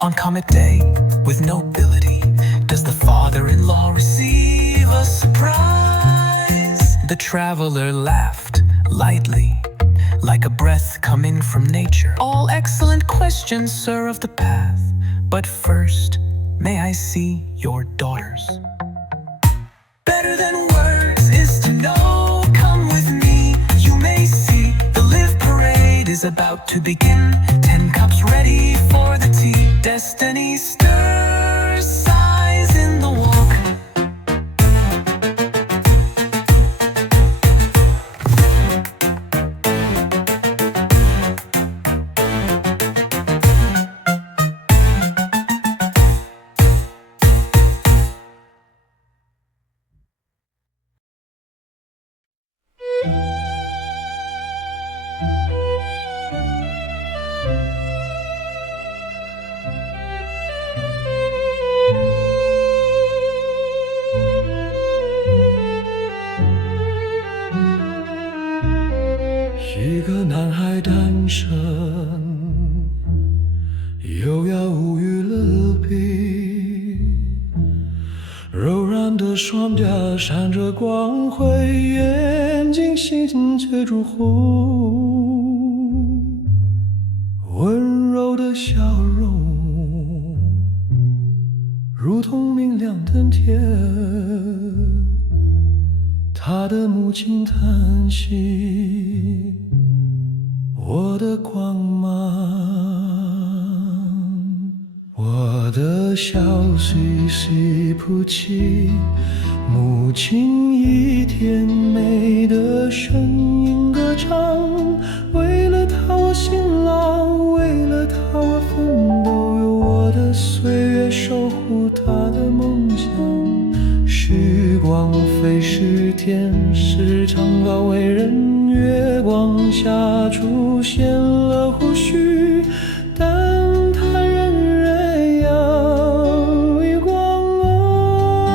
On Comet Day, with nobility, does the father-in-law receive a surprise? The traveler laughed lightly, like a breath coming from nature. All excellent questions, sir, of the path. But first, may I see your daughters? Better than words is to know. Come with me, you may see. The live parade is about to begin. 10 cups ready for the tea. Destiny stirs sighs in the walk.一个男孩诞生，优雅无与伦比，柔软的双颊闪着光辉，眼睛心却烛红，温柔的笑容如同明亮的天。他的母亲叹息，我的光芒，我的小Sisiputi，母亲以甜美的声音歌唱，为了她我辛劳，为了她我奋斗，用我的岁月守护她的梦想。时光飞逝，天使长发为人，月光下出现了胡须，但他仍然要一光哦。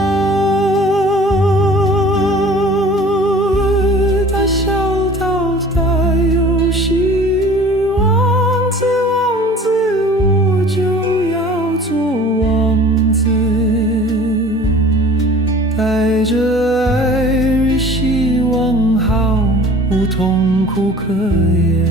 他笑到他有希望，此王子我就要做王子，带着爱与希望，毫无痛苦可言。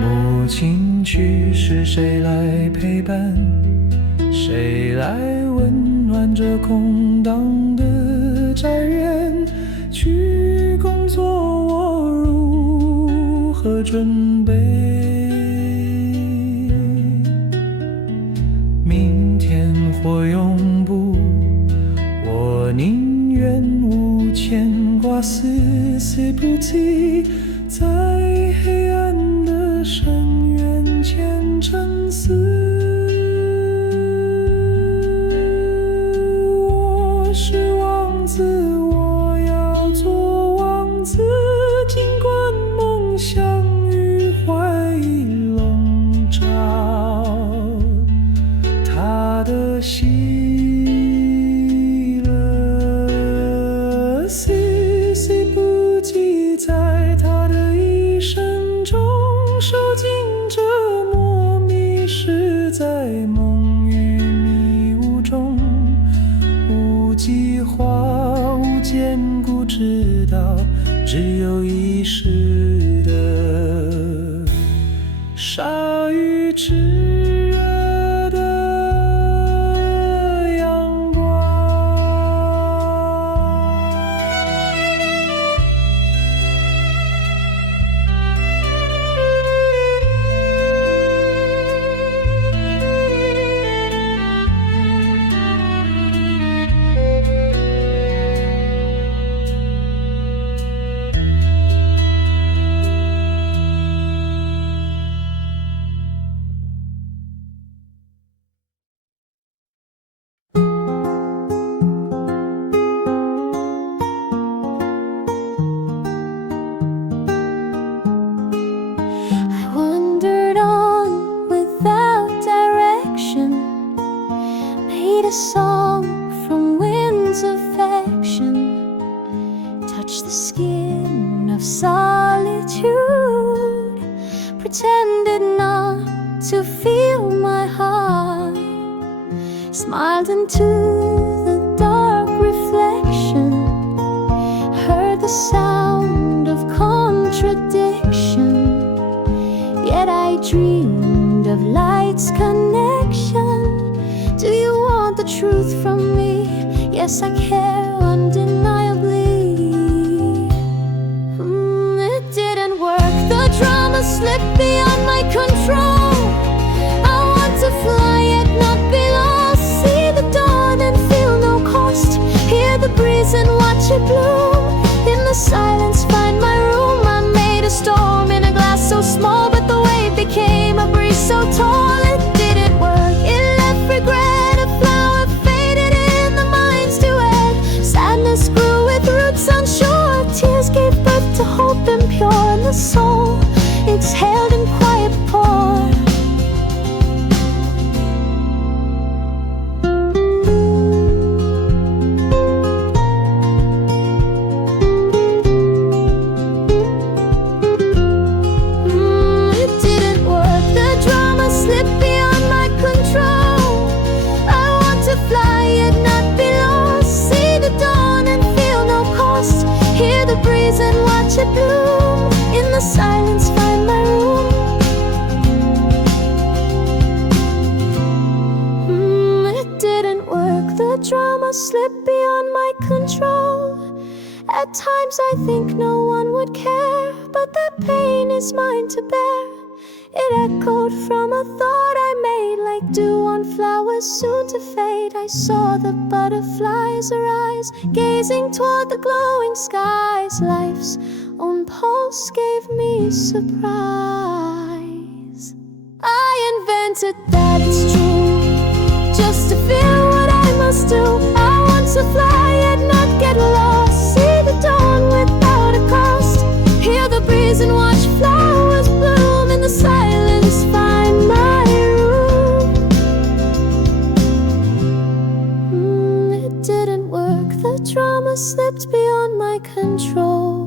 母亲去世，谁来陪伴？谁来温暖这空荡的宅院？去工作我如何准备？明天或永不，我宁愿无牵挂。Sisiputi，在黑暗的深渊前沉思。我是王子，我要做王子，尽管梦想与怀疑笼罩他的喜乐。Sisiputi，在他的一生中受尽折磨，迷失在梦与迷雾中，无计划无坚固之道，只有一时的沙与炽热的阳光。I wandered on without direction, made a song from winds of affection, touched the skin of solitude, pretended not to feel my heart, smiled into the dark reflection, heard the sound of contradiction. Yet I dreamed of light's connection. Do you want the truth from me? Yes, I care undeniably. It didn't work. The drama slipped beyond my control. I want to fly yet not be lost. See the dawn and feel no cost. Hear the breeze and watch it bloom. In the silence find my room. I made a storm in a glass so small, but the wave became a breeze so tall. It didn't work, it left regret. A flower faded in the mind's duet. Sadness grew with roots unsure. Tears gave birth to hope impure, and the soul exhaled in quiet pour. control. At times I think no one would care, but that pain is mine to bear. It echoed from a thought I made, like dew on flowers soon to fade. I saw the butterflies arise, gazing toward the glowing skies. Life's own pulse gave me surprise. I invented that it's true, just to feel what I must do. I want to fly and not get lost, see the dawn without a cost, hear the breeze and watch flowers bloom. In the silence find my room. It didn't work, the drama slipped beyond my control.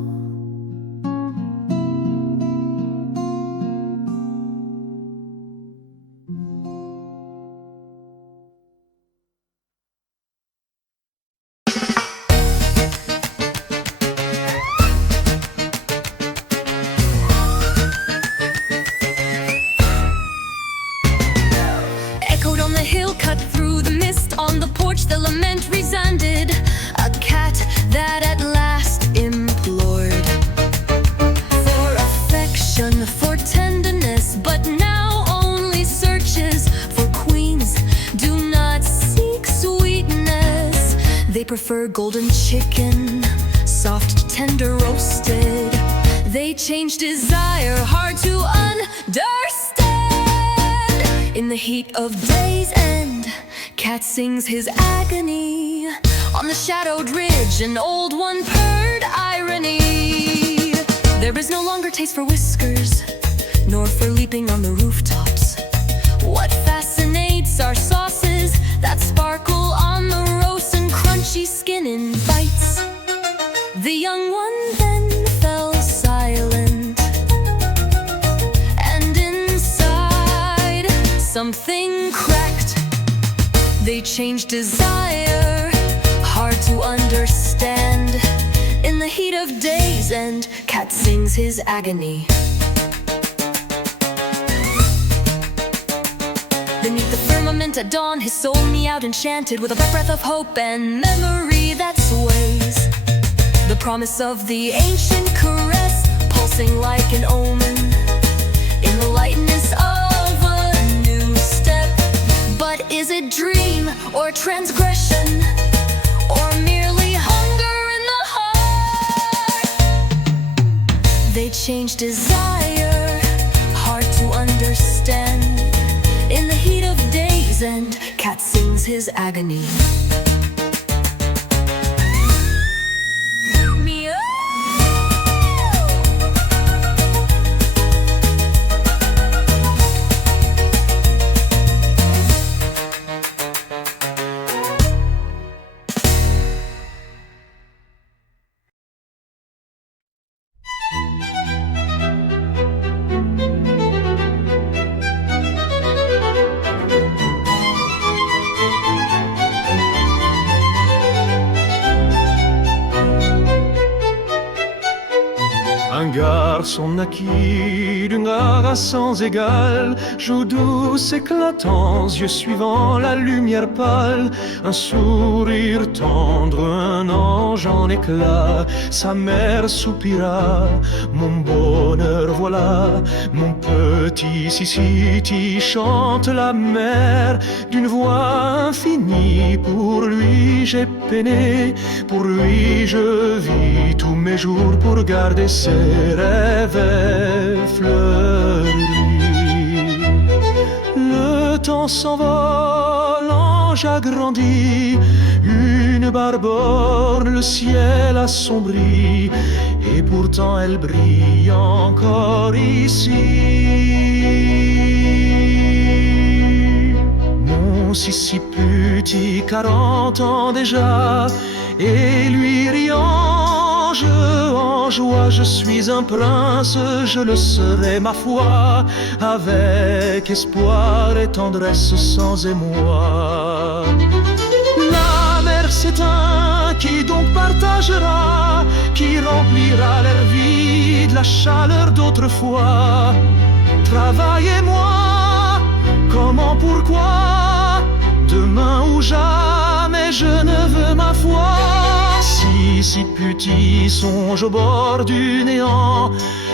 The lament resounded, a cat that at last implored for affection, for tenderness, but now only searches for queens. Do not seek sweetness, they prefer golden chicken, soft, tender, roasted. They change desire, hard to understand. In the heat of day's end, cat sings his agony. On the shadowed ridge, an old one purred irony. There is no longer taste for whiskers, nor for leaping on the rooftops. What fascinates are sauces that sparkle on the roast, and crunchy skin in bites. The young one then fell silent, and inside something cracked. They change desire, hard to understand. In the heat of day's end, cat sings his agony. Beneath the firmament at dawn, his soul meowed enchanted, with a breath of hope and memory that sways. The promise of the ancient caress, pulsing like an omen, in the lightness of a new step. But is it dream or transgression, or merely hunger in the heart? They change desire, hard to understand. In the heat of day's end, cat sings his agony. Un garçon naquit d'une grâce sans égale, joue douce éclatants, yeux suivant la lumière pâle, un sourire tendre, un ange en éclat. Sa mère soupira, mon bonheur voilà, mon petit Sisiputi chante la mer d'une voix infinie. Pour lui j'ai peiné, pour lui je vis tous mes jours pour garder ses rêves fleuris. Le temps s'envole, l'ange a grandi, une barbe orne le ciel assombri, et pourtant elle brille encore ici. Mon Sisiputi, 40 ans déjà, et lui riant en joie, je suis un prince, je le serai ma foi, avec espoir et tendresse sans émoi. La mer s'éteint, qui donc partagera, qui remplira l'air vide, la chaleur d'autrefois. Travaillez-moi, comment, pourquoi, demain ou jamais, je ne veux ma foi Sisiputi songe au bord du néant.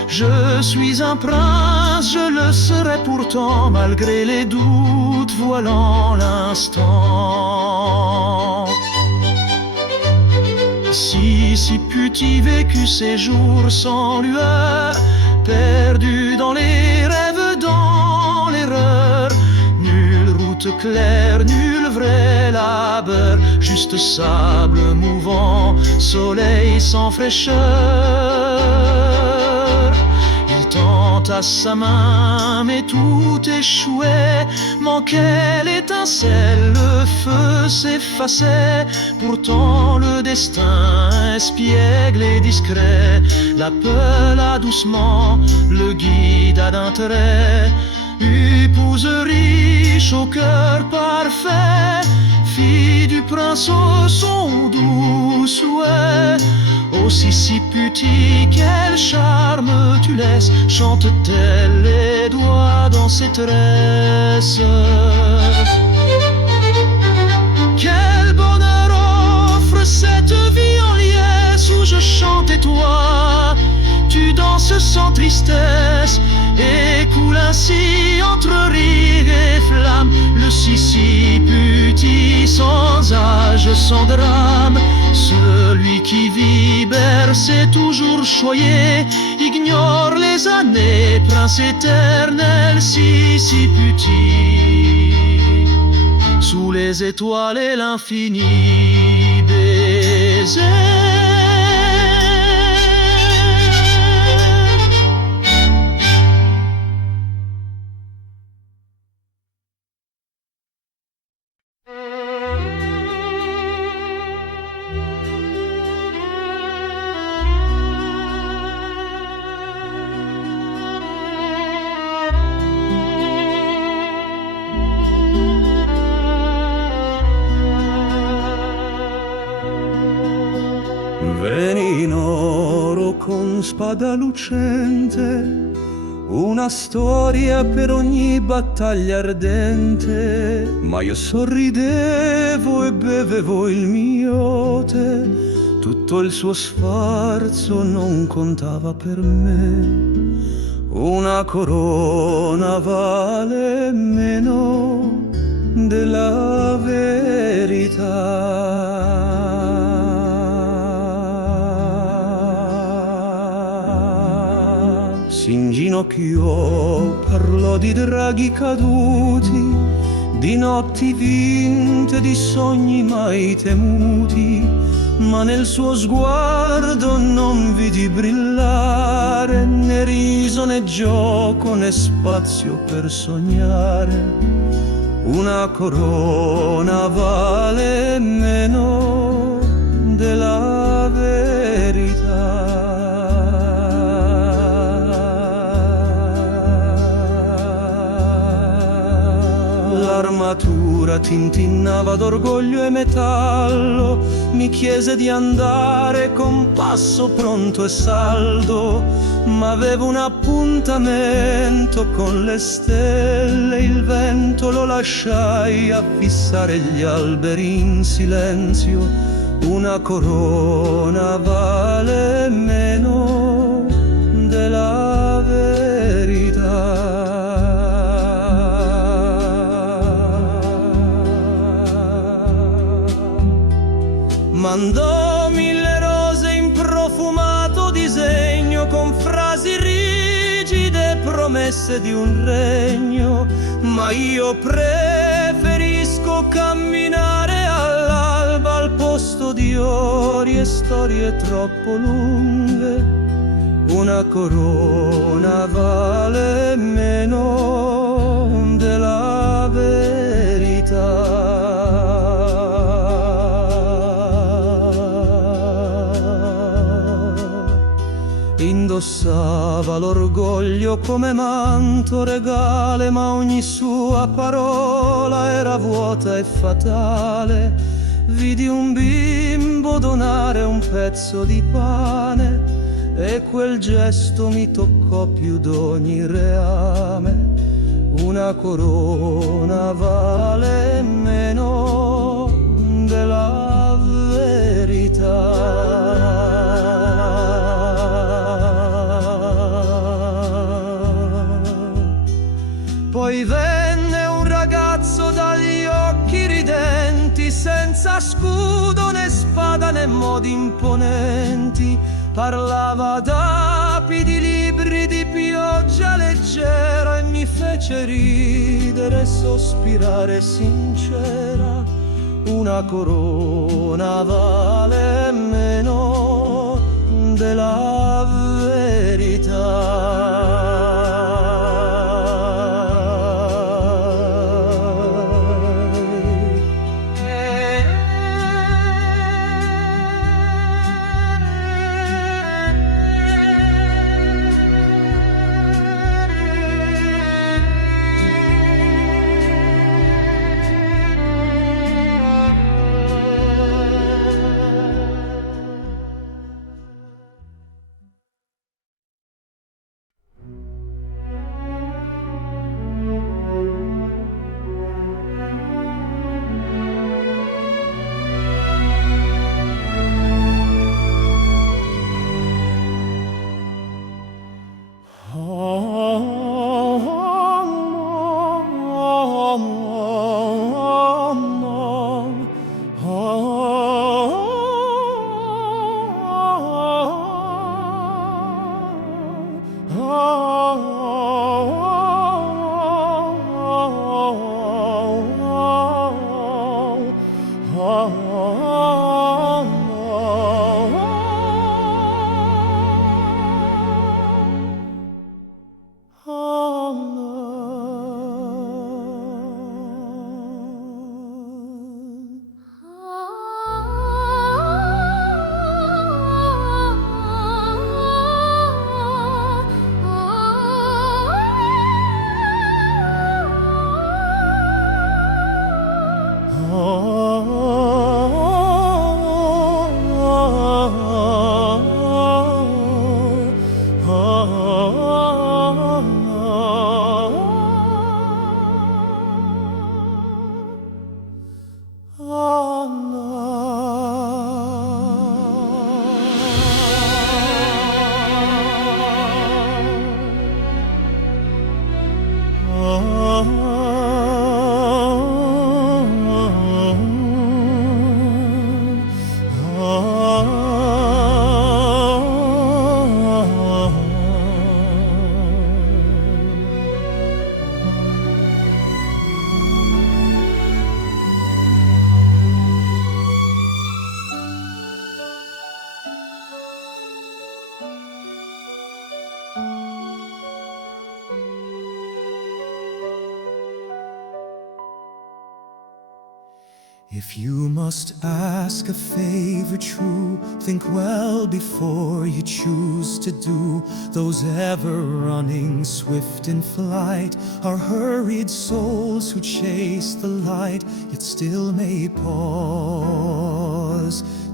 Je suis un prince, je le serai pourtant, malgré les doutes voilant l'instant. Sisiputi vécut ses jours sans lueur, perdu dans les rêves, dans l'erreur. Nulle route claire, nul vrai labeur, juste sable mouvant, soleil sans fraîcheur. Il tenta sa main, mais tout échouait, manquait l'étincelle, le feu s'effaçait. Pourtant le destin, espiègle et discret, l'appela doucement, le guida d'un trait. Épouse riche au cœur parfait, fille du prince au son doux souhait. Ô Sisiputi, quel charme tu laisses, chante-t-elle les doigts dans ses tresses. Quel bonheur offre cette vie en liesse où je chante et toi tu danses sans tristesse, et coule ainsi entre rire et flamme le Sisiputi sans âge, sans drame. Celui qui vit bercé, toujours choyé, ignore les années, prince éternel Sisiputi. Sous les étoiles et l'infini baiser. Veni in oro con spada lucente, una storia per ogni battaglia ardente. Ma io sorridevo e bevevo il mio tè, tutto il suo sfarzo non contava per me. Una corona vale meno della verità. Si inginocchiò, parlò di draghi caduti, di notti vinte, di sogni mai temuti, ma nel suo sguardo non vidi brillare né riso né gioco né spazio per sognare. Una corona vale meno della verità. L'armatura tintinnava d'orgoglio e metallo, mi chiese di andare con passo pronto e saldo, ma avevo un appuntamento con le stelle. Il vento lo lasciai a fissare gli alberi in silenzio. Una corona vale meno della verità. Mandò 1000 rose in profumato disegno, con frasi rigide, promesse di un regno. Ma io preferisco camminare all'alba al posto di ori e storie troppo lunghe. Una corona vale meno della verità. Indossava l'orgoglio come manto regale, ma ogni sua parola era vuota e fatale. Vidi un bimbo donare un pezzo di pane e quel gesto mi toccò più d'ogni reame. Una corona vale meno della verità. Poi venne un ragazzo dagli occhi ridenti, senza scudo né spada né modi imponenti. Parlava d'api, di libri, di pioggia leggera, e mi fece ridere e sospirare sincera. Una corona vale meno della If you must ask a favor true, think well before you choose to do. Those ever running swift in flight are hurried souls who chase the light, yet still may pause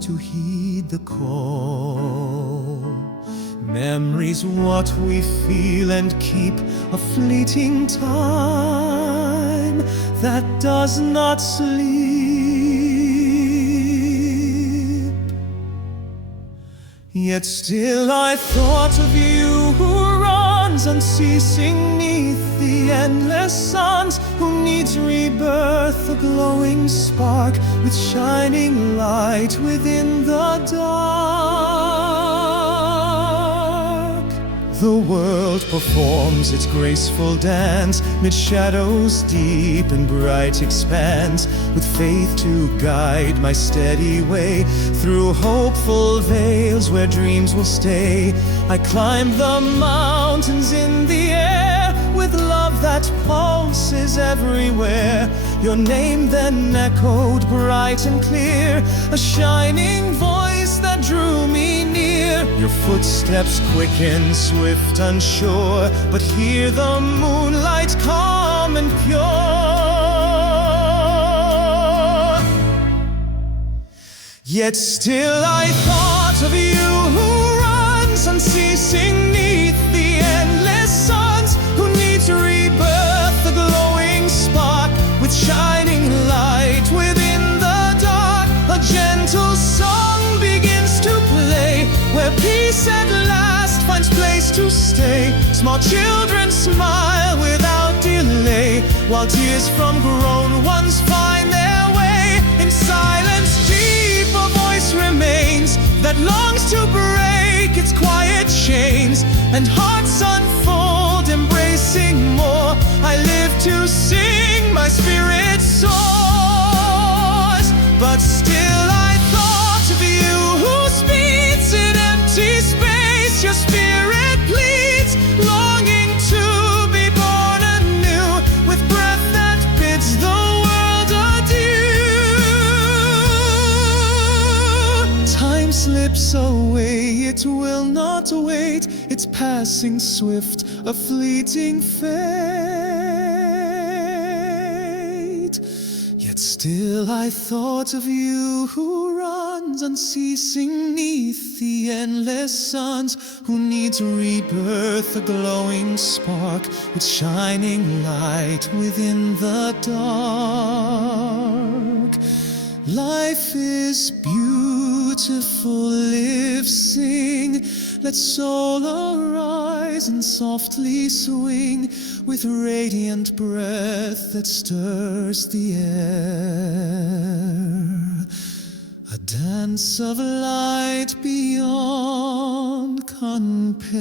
to heed the call. Memory's what we feel and keep, a fleeting time that does not sleep. Yet still I thought of you who runs unceasing neath the endless suns, who needs rebirth, a glowing spark with shining light within the dark. The world performs its graceful dance mid shadows deep and bright expanse, with faith to guide my steady way through hopeful vales where dreams will stay. I climb the mountains in the air with love that pulses everywhere. Your name then echoed bright and clear, a shining voice that drew me near. Your footsteps quicken, swift, unsure, but hear the moonlight calm and pure. Yet still I thought of you who runs unceasing neath the endless suns, who needs rebirth, the glowing spark with shining light within the dark. A gentle song begins to play, where peace at last finds place to stay. Small children smile without delay. while tears from grown ones find their way. In silence deep a voice remains that longs to break its quiet chains, and hearts unfold, embracing more. I live to sing, my spirit soars, but still I thought of you who speaks in empty space. Your spirit pleads, longing to be born anew, with breath that bids the world adieu. Time slips away, it will not wait, it's passing swift, a fleeting fate. Yet still I thought of you who runs unceasing neath the endless suns, who needs rebirth, a glowing spark with shining light within the dark. Life is beautiful, live, sing, let soul arise and softly swing with radiant breath that stirs the air. A dance of light beyond compare.